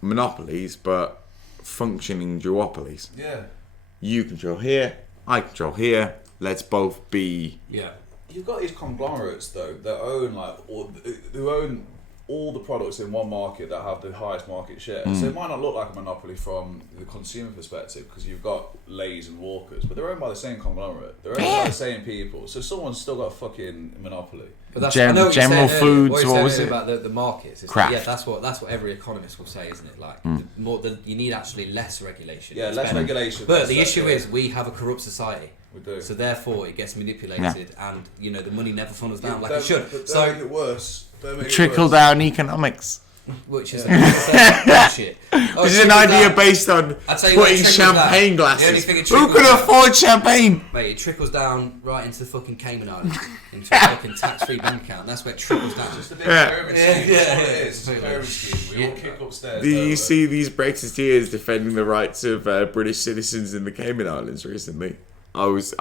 monopolies, but functioning duopolies. Yeah. You control here, I control here. Let's both be... Yeah. You've got these conglomerates though that own who own all the products in one market that have the highest market share. So it might not look like a monopoly from the consumer perspective because you've got Lay's and Walkers, but they're owned by the same conglomerate. They're owned by the same people. So someone's still got a fucking monopoly. But that's, General Foods. What was it about the markets? Kraft. Yeah, that's what every economist will say, isn't it? Like you need actually less regulation. Yeah, less regulation. But the issue is we have a corrupt society. We do. So therefore, it gets manipulated, and the money never funnels down like it should. Don't So make it worse. Trickle down economics. Which is bullshit. This is an idea based on putting champagne glasses. Who could afford champagne? Mate, it trickles down right into the fucking Cayman Islands, into a fucking tax-free bank account. That's where it trickles down. Just a big pyramid scheme. Yeah, it is. It's a pyramid scheme. We all kick upstairs. Do you see these Brexiteers defending the rights of British citizens in the Cayman Islands recently? I was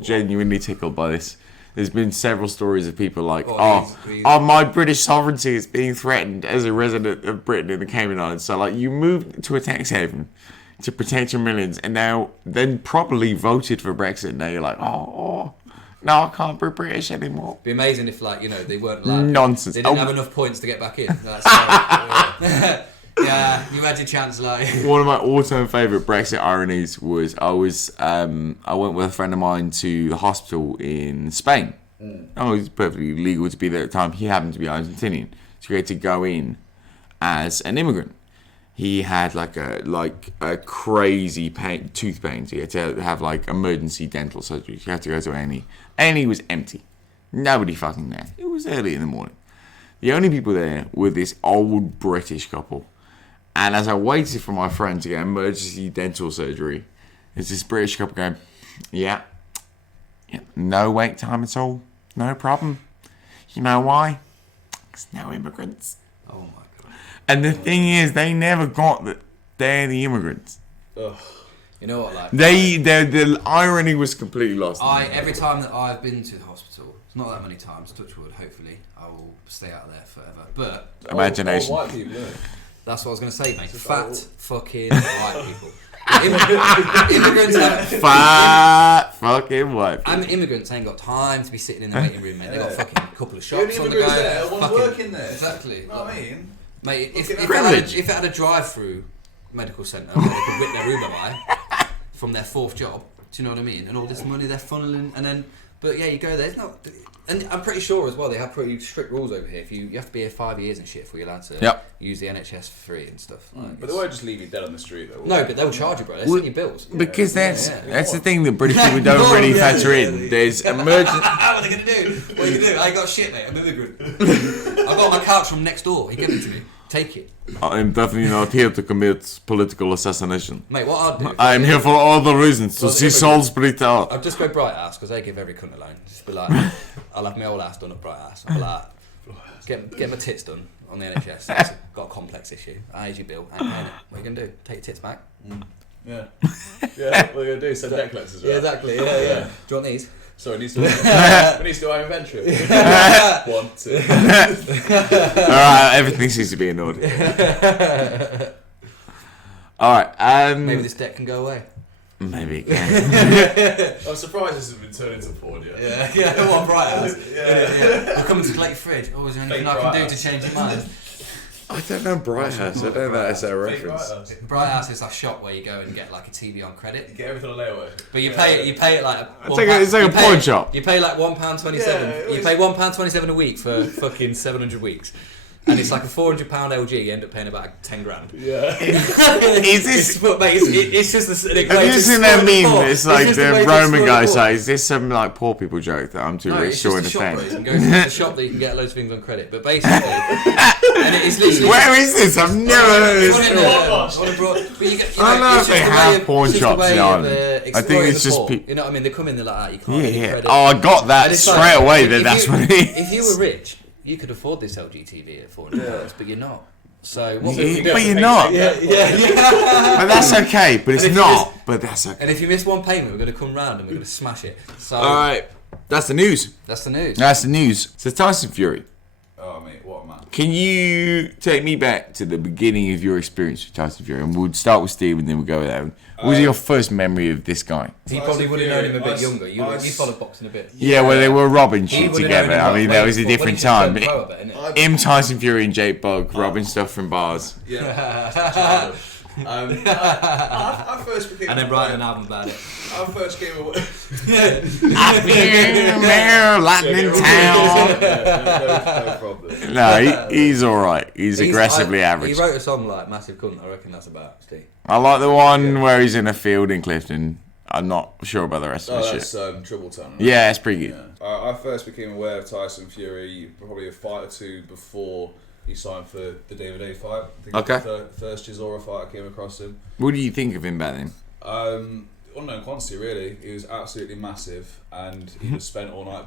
genuinely tickled by this. There's been several stories of people like, my British sovereignty is being threatened as a resident of Britain in the Cayman Islands. So, like, you moved to a tax haven to protect your millions, and then probably voted for Brexit. Now you're like, no, I can't be British anymore. It'd be amazing if, they weren't allowed. Nonsense. They didn't have enough points to get back in. Yeah, you had your chance, One of my all-time favourite Brexit ironies was I went with a friend of mine to the hospital in Spain. It was perfectly legal to be there at the time. He happened to be Argentinian, so he had to go in as an immigrant. He had a crazy tooth pain, so he had to have emergency dental surgery. He had to go to A&E. A&E was empty. Nobody fucking there. It was early in the morning. The only people there were this old British couple. And as I waited for my friend to get emergency dental surgery, there's this British couple going, yeah, no wait time at all, no problem. You know why? There's no immigrants. Oh my god. And the thing is, they never got that they're the immigrants. Ugh. You know what, the irony was completely lost. Every time that I've been to the hospital, it's not that many times, touch wood, hopefully, I will stay out of there forever. But imagination. White people, yeah. That's what I was going to say, mate. Fat fucking white people. Immigrants fat fucking white people. Immigrants ain't got time to be sitting in the waiting room, mate. They got fucking couple of shops on the go. There, one's working there. Exactly. You know what I mean? Mate, if it had a drive-through medical centre where they could whip their Uber by from their fourth job, do you know what I mean? And all this money they're funneling, and then, but yeah, you go there. It's not. And I'm pretty sure as well they have pretty strict rules over here. If you have to be here 5 years and shit before you're allowed to use the NHS for free and stuff. But they won't just leave you dead on the street though. No, but they'll charge you, bro. They'll send you bills. Because that's the thing that British people don't really factor in. There's emergency. What are they gonna do? What are you gonna do? I ain't got shit, mate. I'm an immigrant. I got my couch from next door. He gave it to me. Take it. I'm definitely not here to commit political assassination. Mate, what I'd do... I'm here for other reasons, to see Salisbury Tower. I'd just go Bright House, because they give every cunt a loan. Just be like, I'll have my old ass done at Bright House. I'll be like, get my tits done on the NHS. It's got a complex issue. I age your bill, I ain't paying it. What are you going to do? Take your tits back? Yeah. Yeah, what are you going to do? Send debt collectors, right? Yeah, exactly, yeah. Do you want these? Sorry, we need to do our inventory. 1, 2. Alright, everything seems to be in order. Alright, maybe this debt can go away. Maybe it can. I'm surprised this has been turned into porn yet. Yeah, what, Bright House? Yeah. We're coming to collect your fridge. Oh, is there anything I can do to change your mind? I don't know Bright House. I don't know that's a reference. Bright House is a shop where you go and get like a TV on credit. You get everything on layaway. But you pay it like it's like a pawn shop. You pay like £1.27. Yeah, you pay £1.27 a week for fucking 700 weeks. And it's like a £400 LG. You end up paying about 10 grand. Yeah. Is this? It's just an equation. Have you seen that meme? It's like just the a way to Roman guy exploit say, "Is this some like poor people joke that I'm too rich to understand?" It's a shop that you can get loads of things on credit. But basically, and it's literally. Where is this? I've never heard of this before. I don't know if they have pawn shops in Ireland. I think it's just people. You know what I mean? They come in, they're like, you can't get credit. Oh, I got that straight away. That's what it is. If you were rich, you could afford this LG TV at £400, but you're not. So what but you're not. Yeah. But that's okay. But it's not. But that's okay. And if you miss one payment, we're going to come round and we're going to smash it. So all right, that's the news. That's the news. That's the news. So Tyson Fury. Oh mate, what a man. Can you take me back to the beginning of your experience with Tyson Fury? And we'll start with Steve and then we'll go with Aaron. What was your first memory of this guy? He probably would have known him a bit younger. You followed boxing a bit. Yeah, well, they were robbing shit together. I mean, that was a different time. Him, Tyson Fury and Jake Bug robbing stuff from bars. Yeah. I first became... And then writing an album about it. I first came away... I've been there, Lightning Town. No problem. No, he's alright. He's aggressively average. He wrote a song like Massive Cunt. I reckon that's about Steve. I like the one where he's in a field in Clifton. I'm not sure about the rest of the shit. That's Triple Town. Right? Yeah, it's pretty good. Yeah. I first became aware of Tyson Fury probably a fight or two before he signed for the David A fight. I think okay. The first Chisora fight I came across him. What do you think of him back then? Unknown quantity, really. He was absolutely massive, and he just spent all night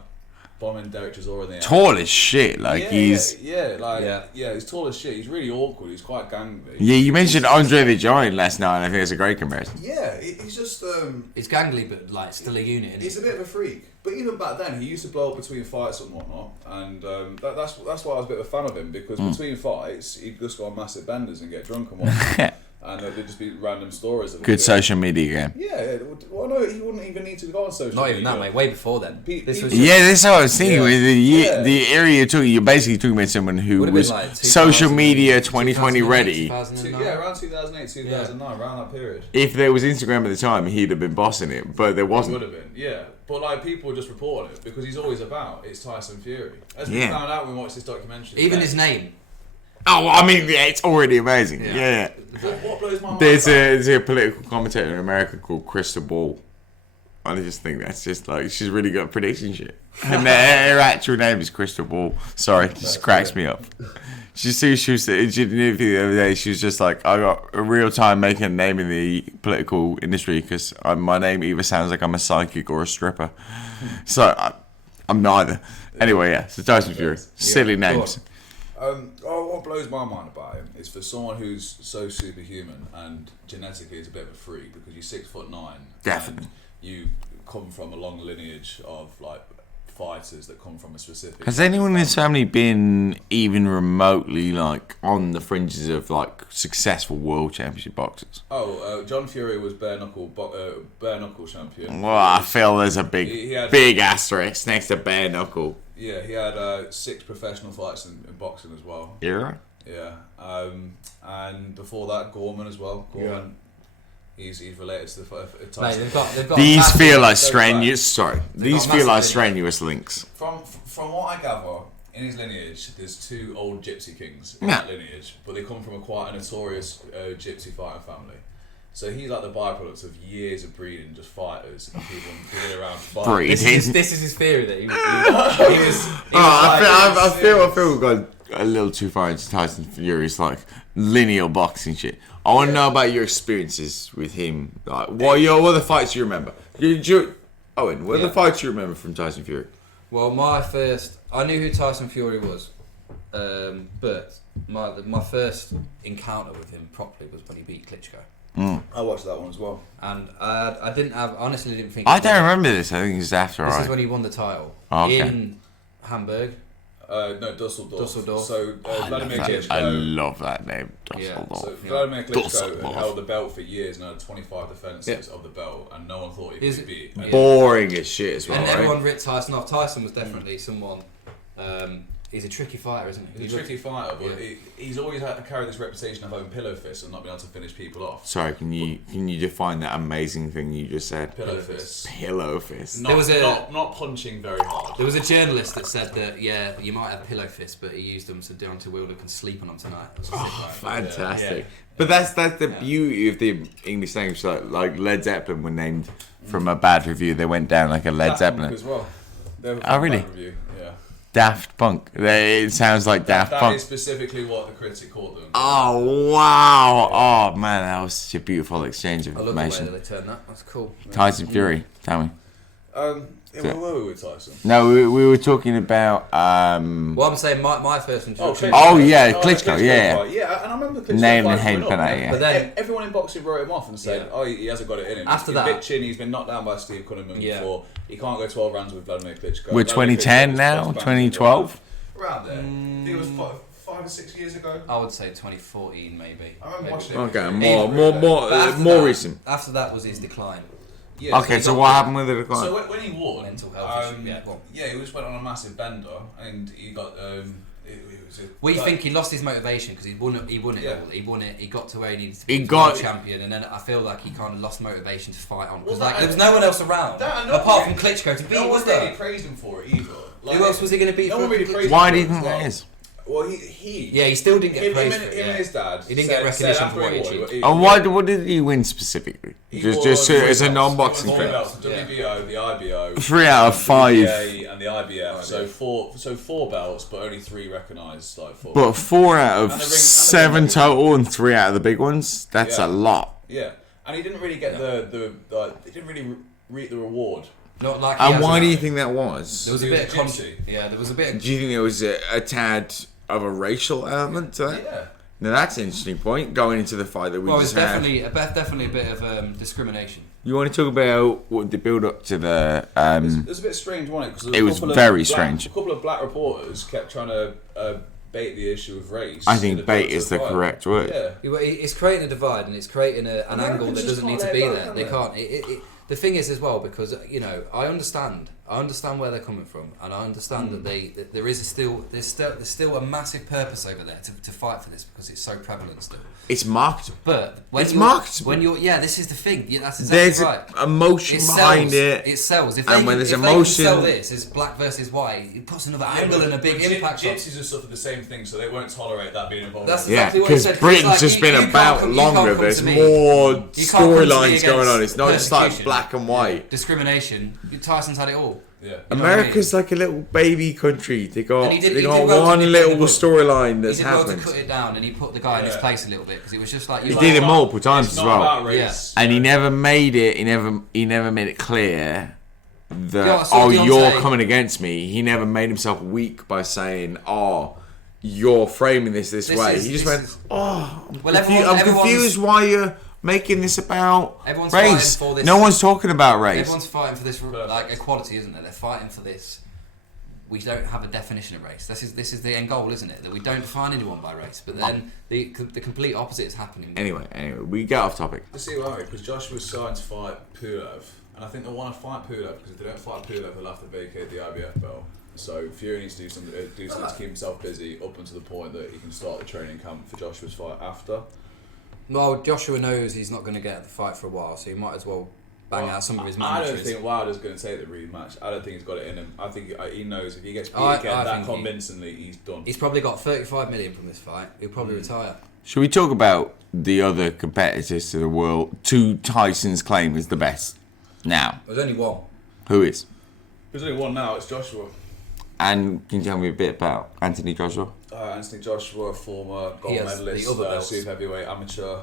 bombing Derek Chisora in the air. Tall as shit, like he's... Yeah, he's tall as shit. He's really awkward. He's quite gangly. Yeah, you mentioned Andre the Giant last night, and I think it's a great comparison. Yeah, he's just... He's gangly, but like still a unit. He's a bit of a freak. But even back then, he used to blow up between fights and whatnot, and that's why I was a bit of a fan of him, because between fights, he'd just go on massive benders and get drunk and whatnot. And there'd just be random stories. Of good social media game. Yeah, well, no, he wouldn't even need to go on social Not media. Not even that, mate. Way before then. That's what I was thinking. Yeah. The area you're talking, you're basically talking about someone who was like social media 2020 ready. Around 2008, 2009, around that period. If there was Instagram at the time, he'd have been bossing it, but there wasn't. He would have been, yeah. But like people were just reporting it because he's always about it's Tyson Fury. As we found out when we watched this documentary. Even his name. Oh, I mean, yeah, it's already amazing. Yeah. What blows my mind? There's a political commentator in America called Krista Ball. I just think that's just like she's really good at predicting shit. And her actual name is Krista Ball. Sorry, it just cracks me up. She was the other day. She was just like, I got a real time making a name in the political industry because my name either sounds like I'm a psychic or a stripper. So I'm neither. Anyway, yeah. So Tyson Fury, silly names. What blows my mind about him is for someone who's so superhuman and genetically is a bit of a freak because you're 6'9". Definitely. And you come from a long lineage of like fighters that come from a specific... Has anyone in his family been even remotely like on the fringes of like successful world championship boxers? John Fury was bare knuckle champion. Well, I feel there's a big asterisk next to bare knuckle. Yeah, he had 6 professional fights in boxing as well. Yeah. Yeah, and before that, Gorman as well. Gorman, he's related to the Tyson. Mate, they've got these feel like strenuous. Sorry, these feel like strenuous links. From what I gather, in his lineage, there's 2 old gypsy kings in that lineage, but they come from quite a notorious gypsy fighting family. So he's like the byproduct of years of breeding just fighters and people being around fighting. This is his theory that he was. I feel a little too far into Tyson Fury's like linear boxing shit. I want to know about your experiences with him. Like, what are the fights you remember? Owen, what are the fights you remember from Tyson Fury? Well, I knew who Tyson Fury was, but my first encounter with him properly was when he beat Klitschko. I watched that one as well. And I honestly didn't think... I don't remember this. I think it's after, This is when he won the title in Hamburg. No, Dusseldorf. So I Vladimir Klitschko. I love that name, Yeah, Dusseldorf. so Vladimir Klitschko had held the belt for years and had 25 defences of the belt, and no one thought he could beat it. Boring as shit as well, And right? everyone ripped Tyson off. Tyson was definitely someone... he's a tricky fighter, isn't he? He's a tricky fighter, but he's always had to carry this reputation of having pillow fists and not being able to finish people off. Sorry, can you define that amazing thing you just said? Pillow fists. Pillow fists. Not punching very hard. There was a journalist that said that, yeah, you might have pillow fists, but he used them so Deontay Wilder can sleep on them tonight. Fantastic. Yeah. But that's the beauty of the English language. Like Led Zeppelin were named from a bad review. They went down like a Led Zeppelin. As well. Oh, really? Daft Punk. It sounds like Daft Punk. That is specifically what the critic called them. Oh, wow. Oh, man, that was such a beautiful exchange of information. I love the way that they turned that. That's cool. Tyson Fury, tell me. Where were we with Tyson? No, we were talking about... Well, I'm saying my first introduction... Klitschko, yeah. Yeah, and I remember Klitschko Named and hated penalty, yeah. But then everyone in boxing wrote him off and said, he hasn't got it in him. After he's that... bitching, he's been knocked down by Steve Cunningham before. He can't go 12 rounds with Vladimir Klitschko. We're 2010 now? 2012? Around there. I think it was 5 or 6 years ago. I would say 2014, maybe. I remember watching it. Okay, more recent. After that was his decline. Yeah, okay, so what happened with the decline? So when he won, mental health issue. He just went on a massive bender, and he got. You think he lost his motivation because he won it all. He won it. He got to where he needed to be. He got champion, and then I feel like he kind of lost motivation to fight on because there was no one else around apart from Klitschko to beat. No was one there? really praised him for it either. Who else was he going to beat? No one really praised him. Why do you think that is? Well, he still didn't get praised for it. Him and his dad. He didn't get recognition for what he achieved. And what did he win specifically? Just as a non-boxing fan. The WBO, the IBO, 3 out of 5, the WBA and the IBF. So four belts, but only 3 recognised. But 4 out of 7 total, and 3 out of the big ones. That's a lot. Yeah, and he didn't really get he didn't really reap the reward. Not like. And why do you think that was? There was a bit of controversy. Yeah, there was a bit. Do you think there was a tad of a racial element to that? Yeah. Now that's an interesting point. Going into the fight that we just had. Definitely a bit of discrimination. You want to talk about what the build up to the? It was a bit strange, wasn't it? Because it was very strange. A couple of black reporters kept trying to bait the issue of race. I think bait is the correct word. Yeah. It's creating a divide and it's creating an angle that doesn't need to be there. They can't. The thing is as well, because I understand where they're coming from, and I understand that there's still a massive purpose over there to fight for this because it's so prevalent still. It's marketable. But this is the thing. That's exactly there's right. Emotion behind it. It sells. If when there's emotion, they can sell this as black versus white, it puts another angle and a big impact. Gypsies have suffered the same thing, so they won't tolerate that being involved. That's exactly what he said. Because Britain's just been about longer. There's more storylines going on. It's not just like black and white. Discrimination. Tyson's had it all. Yeah. America's like a little baby country. They got well one little storyline that's happened. He did well to cut it down, and he put the guy in his place a little bit because it was just like he did it multiple times as well. And he never made it. He never made it clear that you're coming against me. He never made himself weak by saying you're framing this way. He just went I'm confused why you're making this about race. No one's talking about race. Everyone's fighting for this equality, isn't it? They're fighting for this. We don't have a definition of race. This is the end goal, isn't it? That we don't define anyone by race. But then the complete opposite is happening. Anyway, we get off topic. Let's see why, because Joshua's signed to fight Pulev, and I think they want to fight Pulev because if they don't fight Pulev, they'll have to vacate the IBF belt. So Fury needs to do something to keep himself busy up until the point that he can start the training camp for Joshua's fight after. Well, Joshua knows he's not going to get the fight for a while, so he might as well bang out some of his managers. I don't think Wilder's going to take the rematch. I don't think he's got it in him. I think he knows if he gets beat again that convincingly, he's done. He's probably got 35 million from this fight. He'll probably retire. Should we talk about the other competitors to the world? To Tyson's claim is the best now. There's only one. Who is? There's only one now. It's Joshua. And can you tell me a bit about Anthony Joshua? Anthony Joshua, former gold medalist, super heavyweight amateur.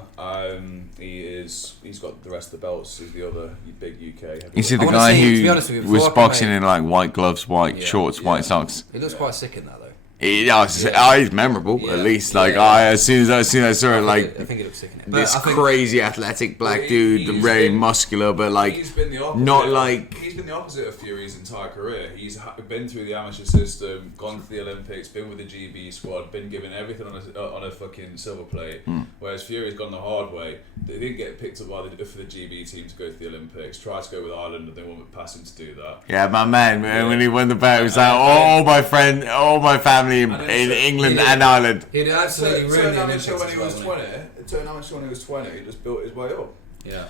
He's got the rest of the belts. He's the other big UK heavyweight. You see the guy who was boxing in like white gloves, white shorts, white socks. He looks quite sick in that though. He's memorable at least. Like as soon as I saw it, like I think he looks sick in it. This crazy athletic black dude, very muscular, but like he's been the opposite. Not like he's been the opposite of Fury's entire career. He's been through the amateur system, gone to the Olympics, been with the GB squad, been given everything on a fucking silver plate. Whereas Fury's gone the hard way. They didn't get picked up for the GB team to go to the Olympics. Tried to go with Ireland, and they won't pass him to do that. Yeah, my man, when he won the belt, it was like all my family in England and Ireland. He'd absolutely ruined the Olympics when he was 20. Turned amateur when he was 20. He just built his way up. Yeah.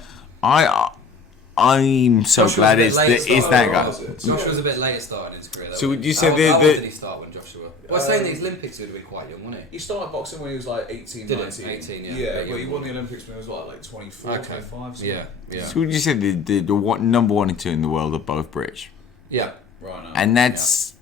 I'm so glad it's that guy. Joshua's a bit later starting his career. So would you say how old did he start when Joshua? Well, I was saying the Olympics he would have been quite young, wasn't he? He started boxing when he was like 18, 19. 18, yeah. Yeah, but he won the Olympics when he was like 24, 25. Something. Yeah. So would you say the number 1 and 2 in the world are both British? Yeah. Right now. And that's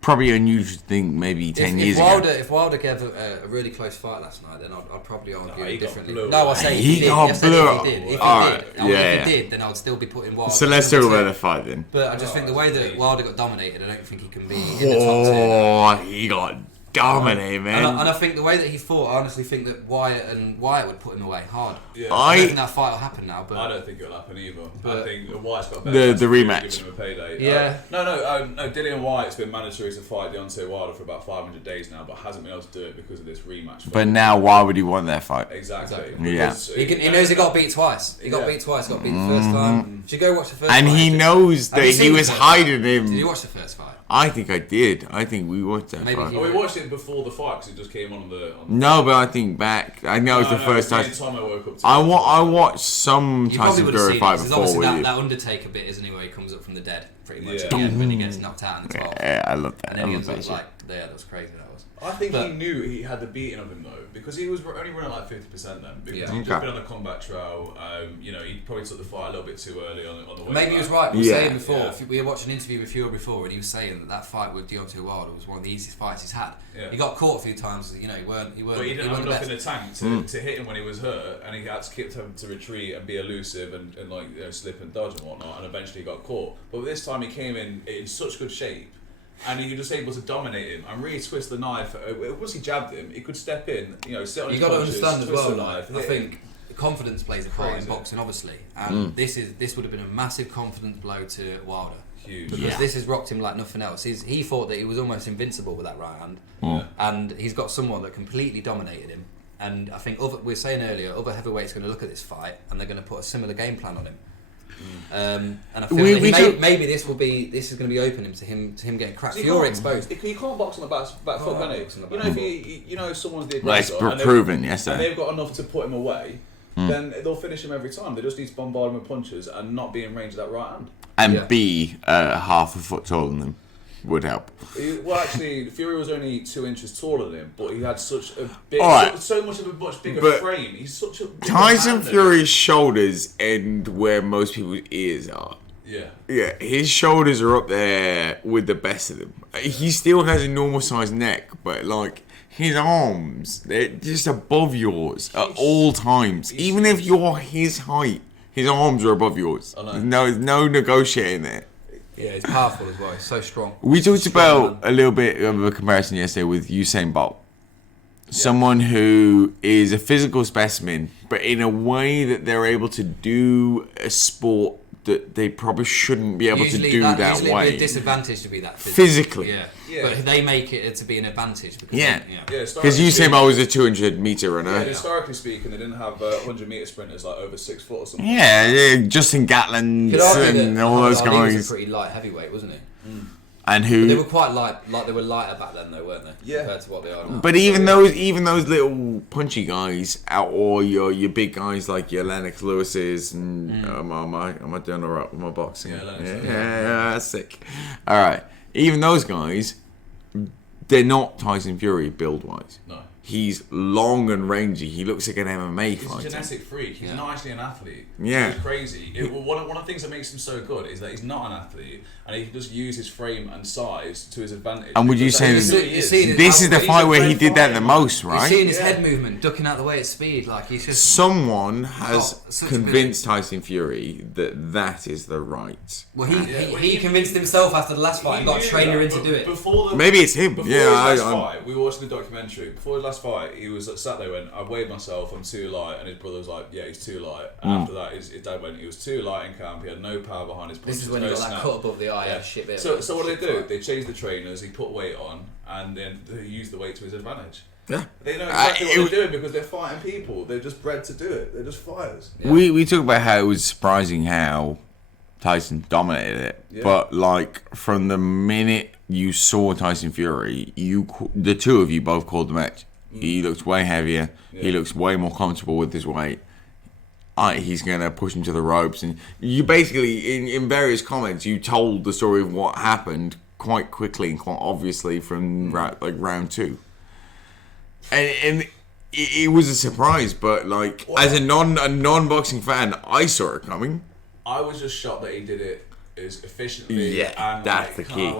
probably unusual to think maybe 10 years ago. If Wilder gave a really close fight last night, then I'd probably argue differently. No, I say he got blue. If he did, then I'd still be putting Wilder. So let's talk about the fight then. But I just think the way that Wilder got dominated, I don't think he can be in the top 10. He got dominated, man. And I think the way that he fought, I honestly think that Wyatt would put him away hard. Yeah. I don't think that fight will happen now. But I don't think it'll happen either. I think Wyatt's got the rematch. Giving him a payday. Yeah. No. Dillian Wyatt's been mandatory to fight Deontay Wilder for about 500 days now, but hasn't been able to do it because of this rematch. But now, why would he want that fight? Exactly. Yeah. He knows he got beat twice. He got beat twice. Got beat the first time. Should go watch the first. And fight. he knows that he was hiding him. Did you watch the first fight? I think I did. I think we watched that fight. We watched it before the fight because it just came on the. No, but I think back. I know it was the first time. Tommo woke up. I watched some Tyson Fury fight before with you. That Undertaker bit, isn't he, where he comes up from the dead, pretty much Yeah. at the end when he gets knocked out in the 12th. Yeah, I love that. And then he ends up that was crazy. That was. I think he knew he had the beating of him though, because he was only running like 50% then. Because he'd just been on the combat trail. He probably took the fight a little bit too early on the way. Maybe back. he was right. We were saying before. We were watching an interview with Fury before, and he was saying that fight with Deontay Wilder was one of the easiest fights he's had. Yeah. He got caught a few times. He weren't. But he didn't have enough in the tank to hit him when he was hurt, and he had to keep him to retreat and be elusive and slip and dodge and whatnot, and eventually he got caught. But this time he came in such good shape. And he was just able to dominate him and really twist the knife. Once he jabbed him, he could step in, sit on his punches, twist the knife. You got to understand as well, I think confidence plays a part in boxing, obviously. And this would have been a massive confidence blow to Wilder. Huge. Because this has rocked him like nothing else. He thought that he was almost invincible with that right hand. And he's got someone that completely dominated him. And I think we were saying earlier, other heavyweights are going to look at this fight and they're going to put a similar game plan on him. And I feel maybe this is going to be opening to him getting cracked. Fury exposed. You can't box on the back foot, can you? If someone's the aggressor, it's proven, yes, sir. And they've got enough to put him away, then they'll finish him every time. They just need to bombard him with punches and not be in range of that right hand. And be half a foot taller than them would help. Well, actually, Fury was only 2 inches taller than him, but he had such a big, so much of a much bigger frame. He's such a Tyson Fury's shoulders end where most people's ears are. Yeah, his shoulders are up there with the best of them. He still has a normal sized neck, but like his arms, they're just above yours at all times. Even if you're his height, his arms are above yours. There's no negotiating there. Yeah, he's powerful as well. He's so strong. We talked about a little bit of a comparison yesterday with Usain Bolt. Someone who is a physical specimen, but in a way that they're able to do a sport that they probably shouldn't be able to do that way. Usually a disadvantage to be that physically. Yeah. But they make it to be an advantage. Because Usain Bolt was a 200-meter runner. Yeah, historically speaking, they didn't have 100-meter sprinters like over 6 foot or something. Yeah, Justin Gatlin and all those guys. He was a pretty light heavyweight, wasn't he? And who they were quite light, like they were lighter back then, though, weren't they? Yeah. Compared to what they are now. But even those little punchy guys, or your big guys like your Lennox Lewis's, and am I doing alright with my boxing? Yeah, that's sick. All right, even those guys, they're not Tyson Fury build wise. No. He's long and rangy. He looks like an MMA He's fighter. a genetic freak. He's not actually an athlete. Yeah. It's crazy. One of the things that makes him so good is that he's not an athlete, and he can just use his frame and size to his advantage. And would you say this is the fight where he did that the most, right? You're seeing his head movement, ducking out the way at speed, like he's just... Someone has convinced Tyson Fury that is the right... Well, he convinced himself after the last fight and got a trainer in to do it. Maybe it's him. Before his last fight, we watched the documentary. Before his last fight, he was sat there and I weighed myself, I'm too light, and his brother was like, yeah, he's too light. And after that, his dad went, he was too light in camp, he had no power behind his punches. This is when he got that cut above the eye, shit bit. So what did they do? They changed the trainers, he put weight on, and then they used the weight to his advantage. Yeah. They know exactly what they're doing because they're fighting people. They're just bred to do it. They're just fighters. Yeah. We talk about how it was surprising how Tyson dominated it, but like from the minute you saw Tyson Fury, the two of you both called the match. He looks way heavier. Yeah. He looks way more comfortable with his weight. He's going to push him to the ropes. And you basically, in various comments, you told the story of what happened quite quickly and quite obviously from round two. And it was a surprise, but like as a non-boxing fan, I saw it coming. I was just shocked that he did it as efficiently. Yeah, and that's the key.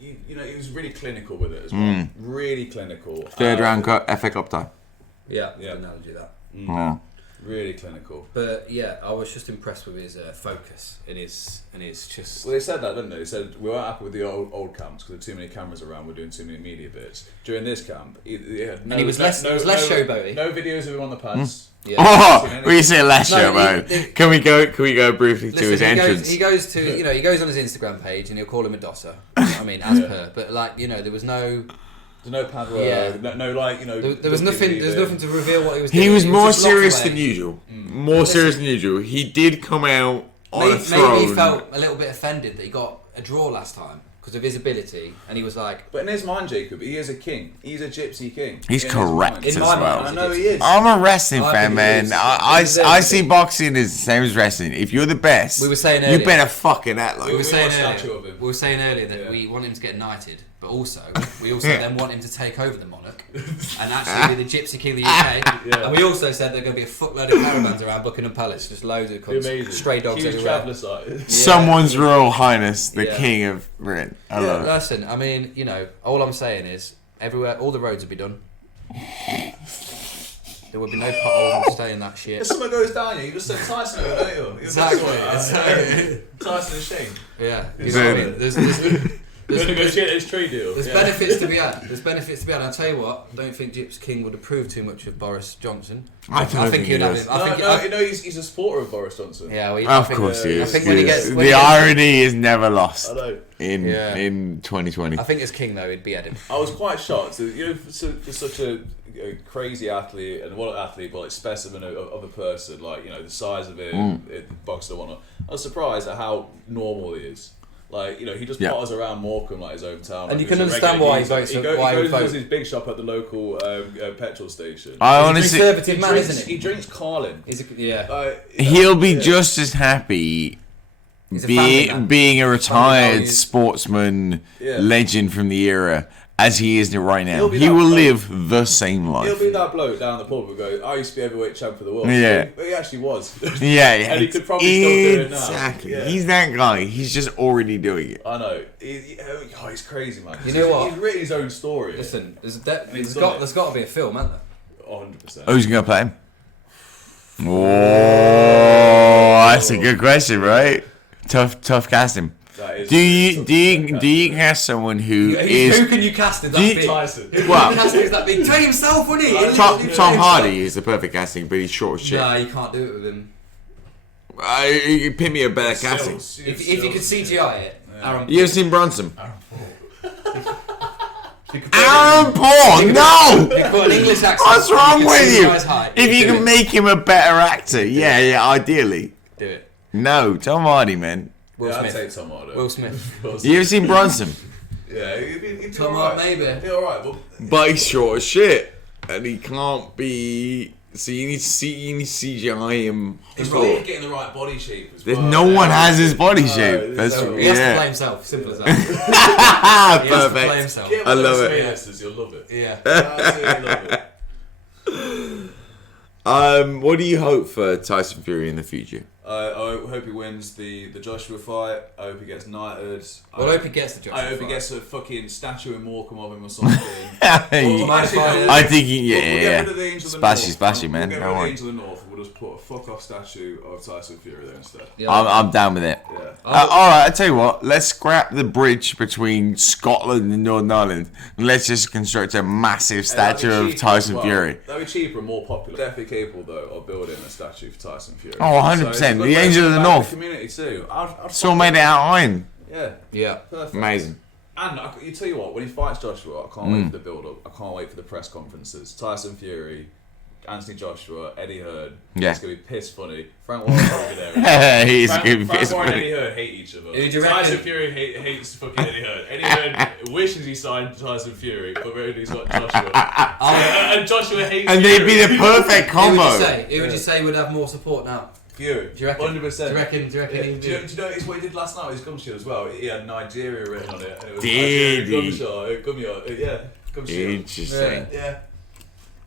You know, he was really clinical with it as well. Really clinical. Third round FA Cup tie. Yeah, analogy that. Yeah. Really clinical. But yeah, I was just impressed with his focus and his just. Well, they said that, didn't they? They said we weren't happy with the old camps because there were too many cameras around. We're doing too many media bits. During this camp, he had and he was less showboaty. No videos of him on the pads. Yeah. Oh, we say less showboat. Can we go briefly to his entrance? He goes on his Instagram page and he'll call him a dosser. I mean, as per. But like there was no. There's no pad work. No, There was nothing. There's nothing to reveal what he was doing. He was more serious than usual. More serious than usual. He did come out on a throne. Maybe he felt a little bit offended that he got a draw last time because of his ability, and he was like. But in his mind, Jacob, he is a king. He's a gypsy king. He's correct as well. I know he is. I'm a wrestling fan, man. I see boxing as the same as wrestling. If you're the best, we were saying earlier, you better fucking act like. We were saying earlier that we want him to get knighted. But we also then want him to take over the monarch and actually be the Gypsy King of the UK. Yeah. And we also said there are going to be a fuckload of caravans around Buckingham Palace, just loads of stray dogs everywhere. Someone's Royal Highness, the King of Britain. I love it. Listen, I mean, all I'm saying is, everywhere, all the roads would be done. There would be no potholes and stay in that shit. If someone goes down here, you just send Tyson over, don't you? Exactly. Tyson and Shane. Yeah. You know what I mean? There's negotiate his trade deal. There's benefits to be had. I'll tell you what. I don't think Gyps King would approve too much of Boris Johnson. I think he'd have him. He's a supporter of Boris Johnson. Yeah, of course he is. I think the irony is never lost. I know. In 2020. I think as king though, he'd be Eddie. I was quite shocked. So, for such a crazy athlete and like specimen of a person, like the size of him, boxer and whatnot. I was surprised at how normal he is. Like, he just potters around Morecambe, like his hometown. And you can understand why he votes. He goes to his big shop at the local petrol station. He's a conservative man, isn't he? He drinks Carlin. He'll be just as happy being a retired sportsman legend from the era as he is right now. He will live the same life. He'll be that bloke down the pub who goes, I used to be heavyweight champ for the world. Yeah. He actually was. Yeah. And he could probably still do it now. Exactly. Yeah. He's that guy. He's just already doing it. I know. He's crazy, man. You know what? He's written his own story. Listen, there's got to be a film, hasn't there? 100%. Who's going to play him? Oh, that's a good question, right? Tough casting. Do you cast someone who is? Who can you cast in that big? Tyson. Well, that big. Play himself, wouldn't he? Tom Hardy is the perfect casting, but he's short as shit. No, you can't do it with him. You pick me a better casting. If you could CGI it, Aaron. You ever seen Bronson? Aaron Paul, no! You've got an English accent. What's wrong with you? If you can make him a better actor, yeah, ideally. Do it. No, Tom Hardy, man. I'd say Tom Hardy. Will Smith. You ever seen Bronson? Yeah, he'd be Tom Hardy, maybe. He'd be alright, but he's short as shit, and he can't be So you need to CGI him. It's really getting the right body shape as well. No one has his body shape. That's He has to play himself. Simple as that. He has to play Perfect. himself. Get I one of love those it. A-listers, you'll love it. Yeah. Absolutely love it. What do you hope for Tyson Fury in the future? I hope he wins the Joshua fight. I hope he gets knighted. Well, I hope he gets the Joshua I hope he fight. gets a fucking statue in Morecambe of him or something. I think We'll yeah. get rid of the Angel of the Splashy, North. man. We'll get rid Don't of the worry. Angel of the North. We'll just put a fuck off statue of Tyson Fury there instead. Yeah. I'm down with it. Yeah. Alright, I tell you what, let's scrap the bridge between Scotland and Northern Ireland and let's just construct a massive statue of Tyson Fury. That'd be cheaper and more popular. Definitely capable though of building a statue for Tyson Fury. Oh, 100%. So The Angel of the North. Community too. It's all made out of iron. Yeah. Yeah. Perfect. Amazing. And you tell you what, when he fights Joshua, I can't wait for the build-up. I can't wait for the press conferences. Tyson Fury, Anthony Joshua, Eddie Hearn. Yeah. It's gonna be piss funny. Frank Warren's gonna be there. He's gonna be Frank pissed Warren and funny. Eddie Hearn hate each other. Who do you reckon- Tyson Fury hates fucking Eddie Hearn. Eddie Hearn wishes he signed Tyson Fury, but really he's got Joshua. and Joshua hates And they'd be the perfect Who would you combo. say? Who would you say would have more support now? Fury. Do you reckon? 100%. Do you reckon? Yeah. he'd Do you be- notice what he did last night with his gum shield as well? He had Nigeria written on it. And it was Did Nigeria he? gum shield. Yeah, gum shield. Interesting.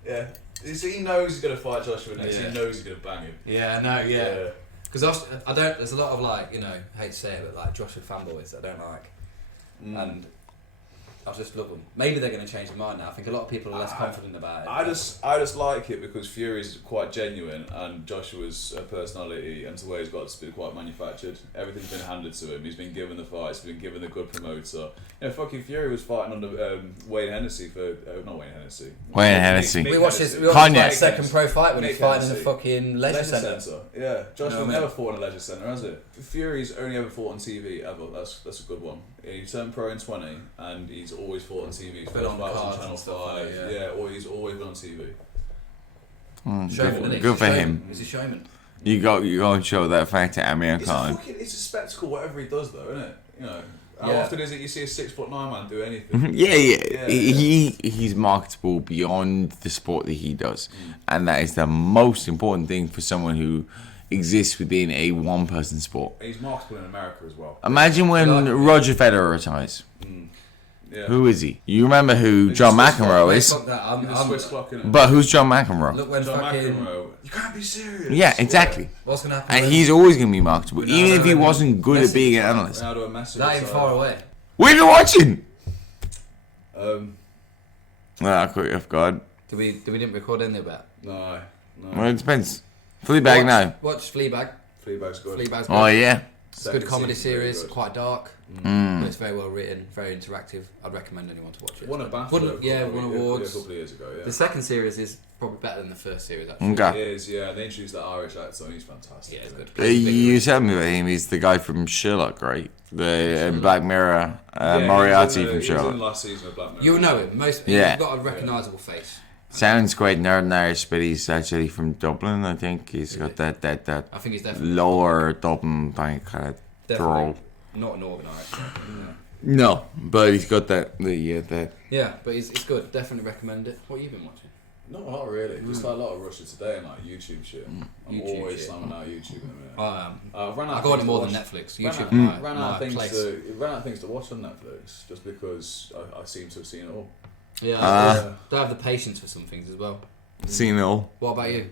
Yeah. So he knows he's gonna fight Joshua next. Yeah. He knows he's gonna bang him. Yeah, no, yeah. Because I don't. There's a lot of like, hate to say it, but like Joshua fanboys that I don't like, and I just love them. Maybe they're going to change their mind now. I think a lot of people are less confident about it. I just like it because Fury's quite genuine and Joshua's personality and the way he's got to be quite manufactured. Everything's been handed to him. He's been given the fights. He's been given a good promoter. Fucking Fury was fighting under Wayne Hennessy for not Wayne Hennessy. Wayne Hennessy. We watched his Cognac. second pro fight when he's Nick fighting in a Hennessy. fucking leisure centre. Yeah, Joshua's what I mean? never fought in a leisure centre, has it? Fury's only ever fought on TV ever. That's a good one. He turned pro in 20, and he's always fought on TV. He's Been on fought cards Channel and stuff, 5. yeah. Or he's always been on TV. Showman, isn't he? Good for He's a him. showman. He's a showman. You go and show that fact to Amir Khan. It's a spectacle, whatever he does, though, isn't it? How Yeah. often is it you see a 6'9" man do anything? Yeah. He's marketable beyond the sport that he does, and that is the most important thing for someone who exists within a one-person sport. He's marketable in America as well. Imagine when Roger Federer retires. Yeah. Who is he? You remember who John McEnroe is? Fuck that. He's a Swiss clock, innit? But who's John McEnroe? Look when John fucking. McEnroe. You can't be serious. Yeah, exactly. What's gonna happen? And when he's always going to be marketable, even if he when wasn't good at Messi being an analyst. Ronaldo and Messi. that ain't far away. What are you watching? Um, I caught you off guard. We didn't record any of that. no. Well, it depends. Fleabag now. Watch Fleabag. Fleabag's good. Fleabag's good. Oh, yeah. It's a good comedy season's really series, good. quite dark, but it's very well written, very interactive. I'd recommend anyone to watch it. Won a BAFTA. Won a couple awards. of years ago, yeah. The second series is probably better than the first series, actually. Okay. It is, yeah. They introduced that Irish actor and he's fantastic. Yeah, it's good. You told me about him. He's the guy from Sherlock, right? The Black Mirror, Yeah, Moriarty he from was in the Sherlock. last season of Black Mirror. You'll know him. Yeah. You've got a recognisable face. Sounds quite Northern Irish, but he's actually from Dublin, I think. He's got that I think he's definitely lower Dublin kind of drawl. not Northern Irish. No, but he's got that. Yeah, but it's good. Definitely recommend it. What have you been watching? No, not really. Just like a lot of Russia Today and like YouTube shit. I'm YouTube always shit. slamming out YouTube in a minute. I ran out I of go on it things more to than watch. Netflix. Ran YouTube, out- my, ran my out of things place. ran out of things to watch on Netflix just because I seem to have seen it all. Yeah, Ah. I don't have the patience for some things as well. Seen it all. What about you?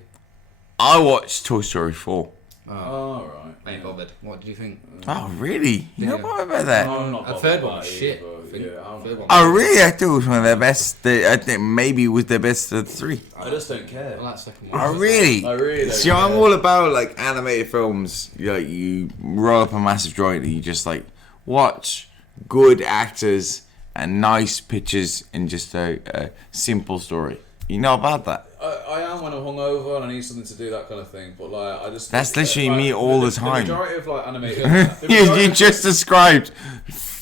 I watched Toy Story 4. Oh, right. I ain't bothered. What did you think? Oh, really? You know Yeah. what about that? I'm not The bothered third one about was it shit. either. Yeah, I'm Third one. Oh, really? I thought it was one of the best. I think maybe it was the best of the three. I just don't care. I like the second one. Oh, really? I really don't See, I'm care. all about like animated films. You roll up a massive joint and you just like watch good actors and nice pictures and just a simple story. You know about that? I am when I'm hungover and I need something to do, that kind of thing. But like, I just That's literally me all the time. The majority of like animated, You just described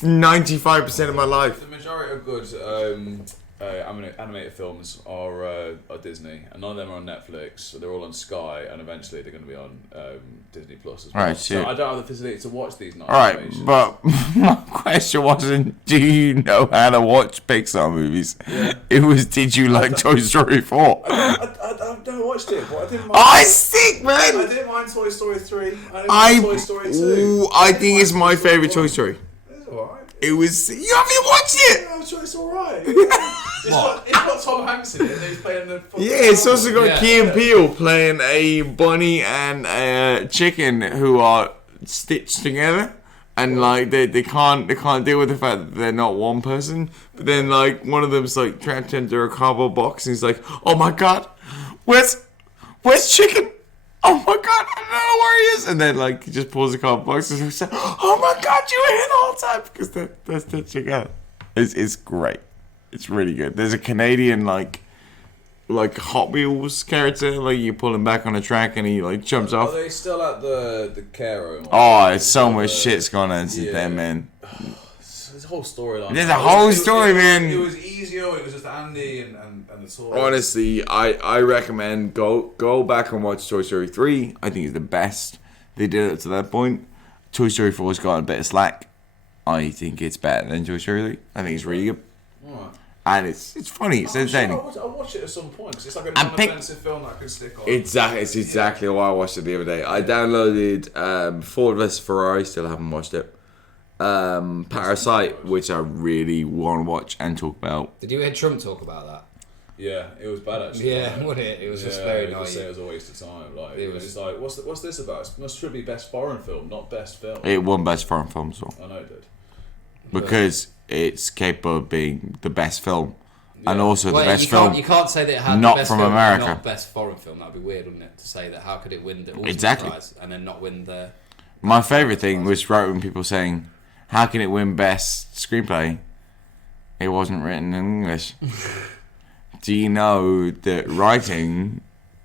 95% of my life. the majority of good animated films are Disney, and none of them are on Netflix. So they're all on Sky, and eventually they're going to be on Disney Plus as well. Right, so shit. I don't have the facility to watch these nice All right, animations. but my question wasn't, do you know how to watch Pixar movies? It was, did you like Toy Story 4? I don't watch watched it, but I didn't mind. Oh, it's sick, man. I didn't mind Toy Story 3. I didn't mind Toy Story 2. I think it's my favourite Toy Story. It's alright. It was. You haven't watched it? Yeah, I'm sure it's alright. It's got Tom Hanks in it, and he's playing the. Yeah, it's also got Key and Peele playing a bunny and a chicken who are stitched together. And like they can't deal with the fact that they're not one person. But then like one of them's like trapped into a cardboard box, and he's like, "Oh my god, where's chicken? Oh my god, I don't know where he is." And then like he just pulls the cardboard box and says, "Oh my god, you were here the whole time," because they're stitched together. It's great. It's really good. There's a Canadian like Hot Wheels character, like you pull him back on a track and he like jumps off. Are they still at the care home? Oh, it's so much shit's gone on since then, man. There's a whole storyline. There's a whole story, man. It was easier. It was just Andy and the toy. Honestly, I recommend go back and watch Toy Story 3. I think it's the best they did it to that point. Toy Story 4 has got a bit of slack. I think it's better than Toy Story 3. I think it's really good. Right. And it's funny, it's entertaining. I'll watch it at some point because it's like a non-offensive film that I can stick on. Exactly, it's exactly why I watched it the other day. I downloaded Ford vs Ferrari, still haven't watched it. Parasite, which I really want to watch and talk about. Did you hear Trump talk about that? Yeah, it was bad actually. Yeah, wasn't it? It was just very nice. It was a waste of time. Like it was just like, what's this about? It should be best foreign film, not best film. It won best foreign film as well. I know it did. Because it's capable of being the best film. Yeah. And also the best film. film. You can't say that it had not the best from film, America. Not best foreign film. That'd be weird, wouldn't it? To say that, how could it win the ultimate prize and then not win the... My favourite thing was right when people saying, how can it win best screenplay? It wasn't written in English. Do you know that writing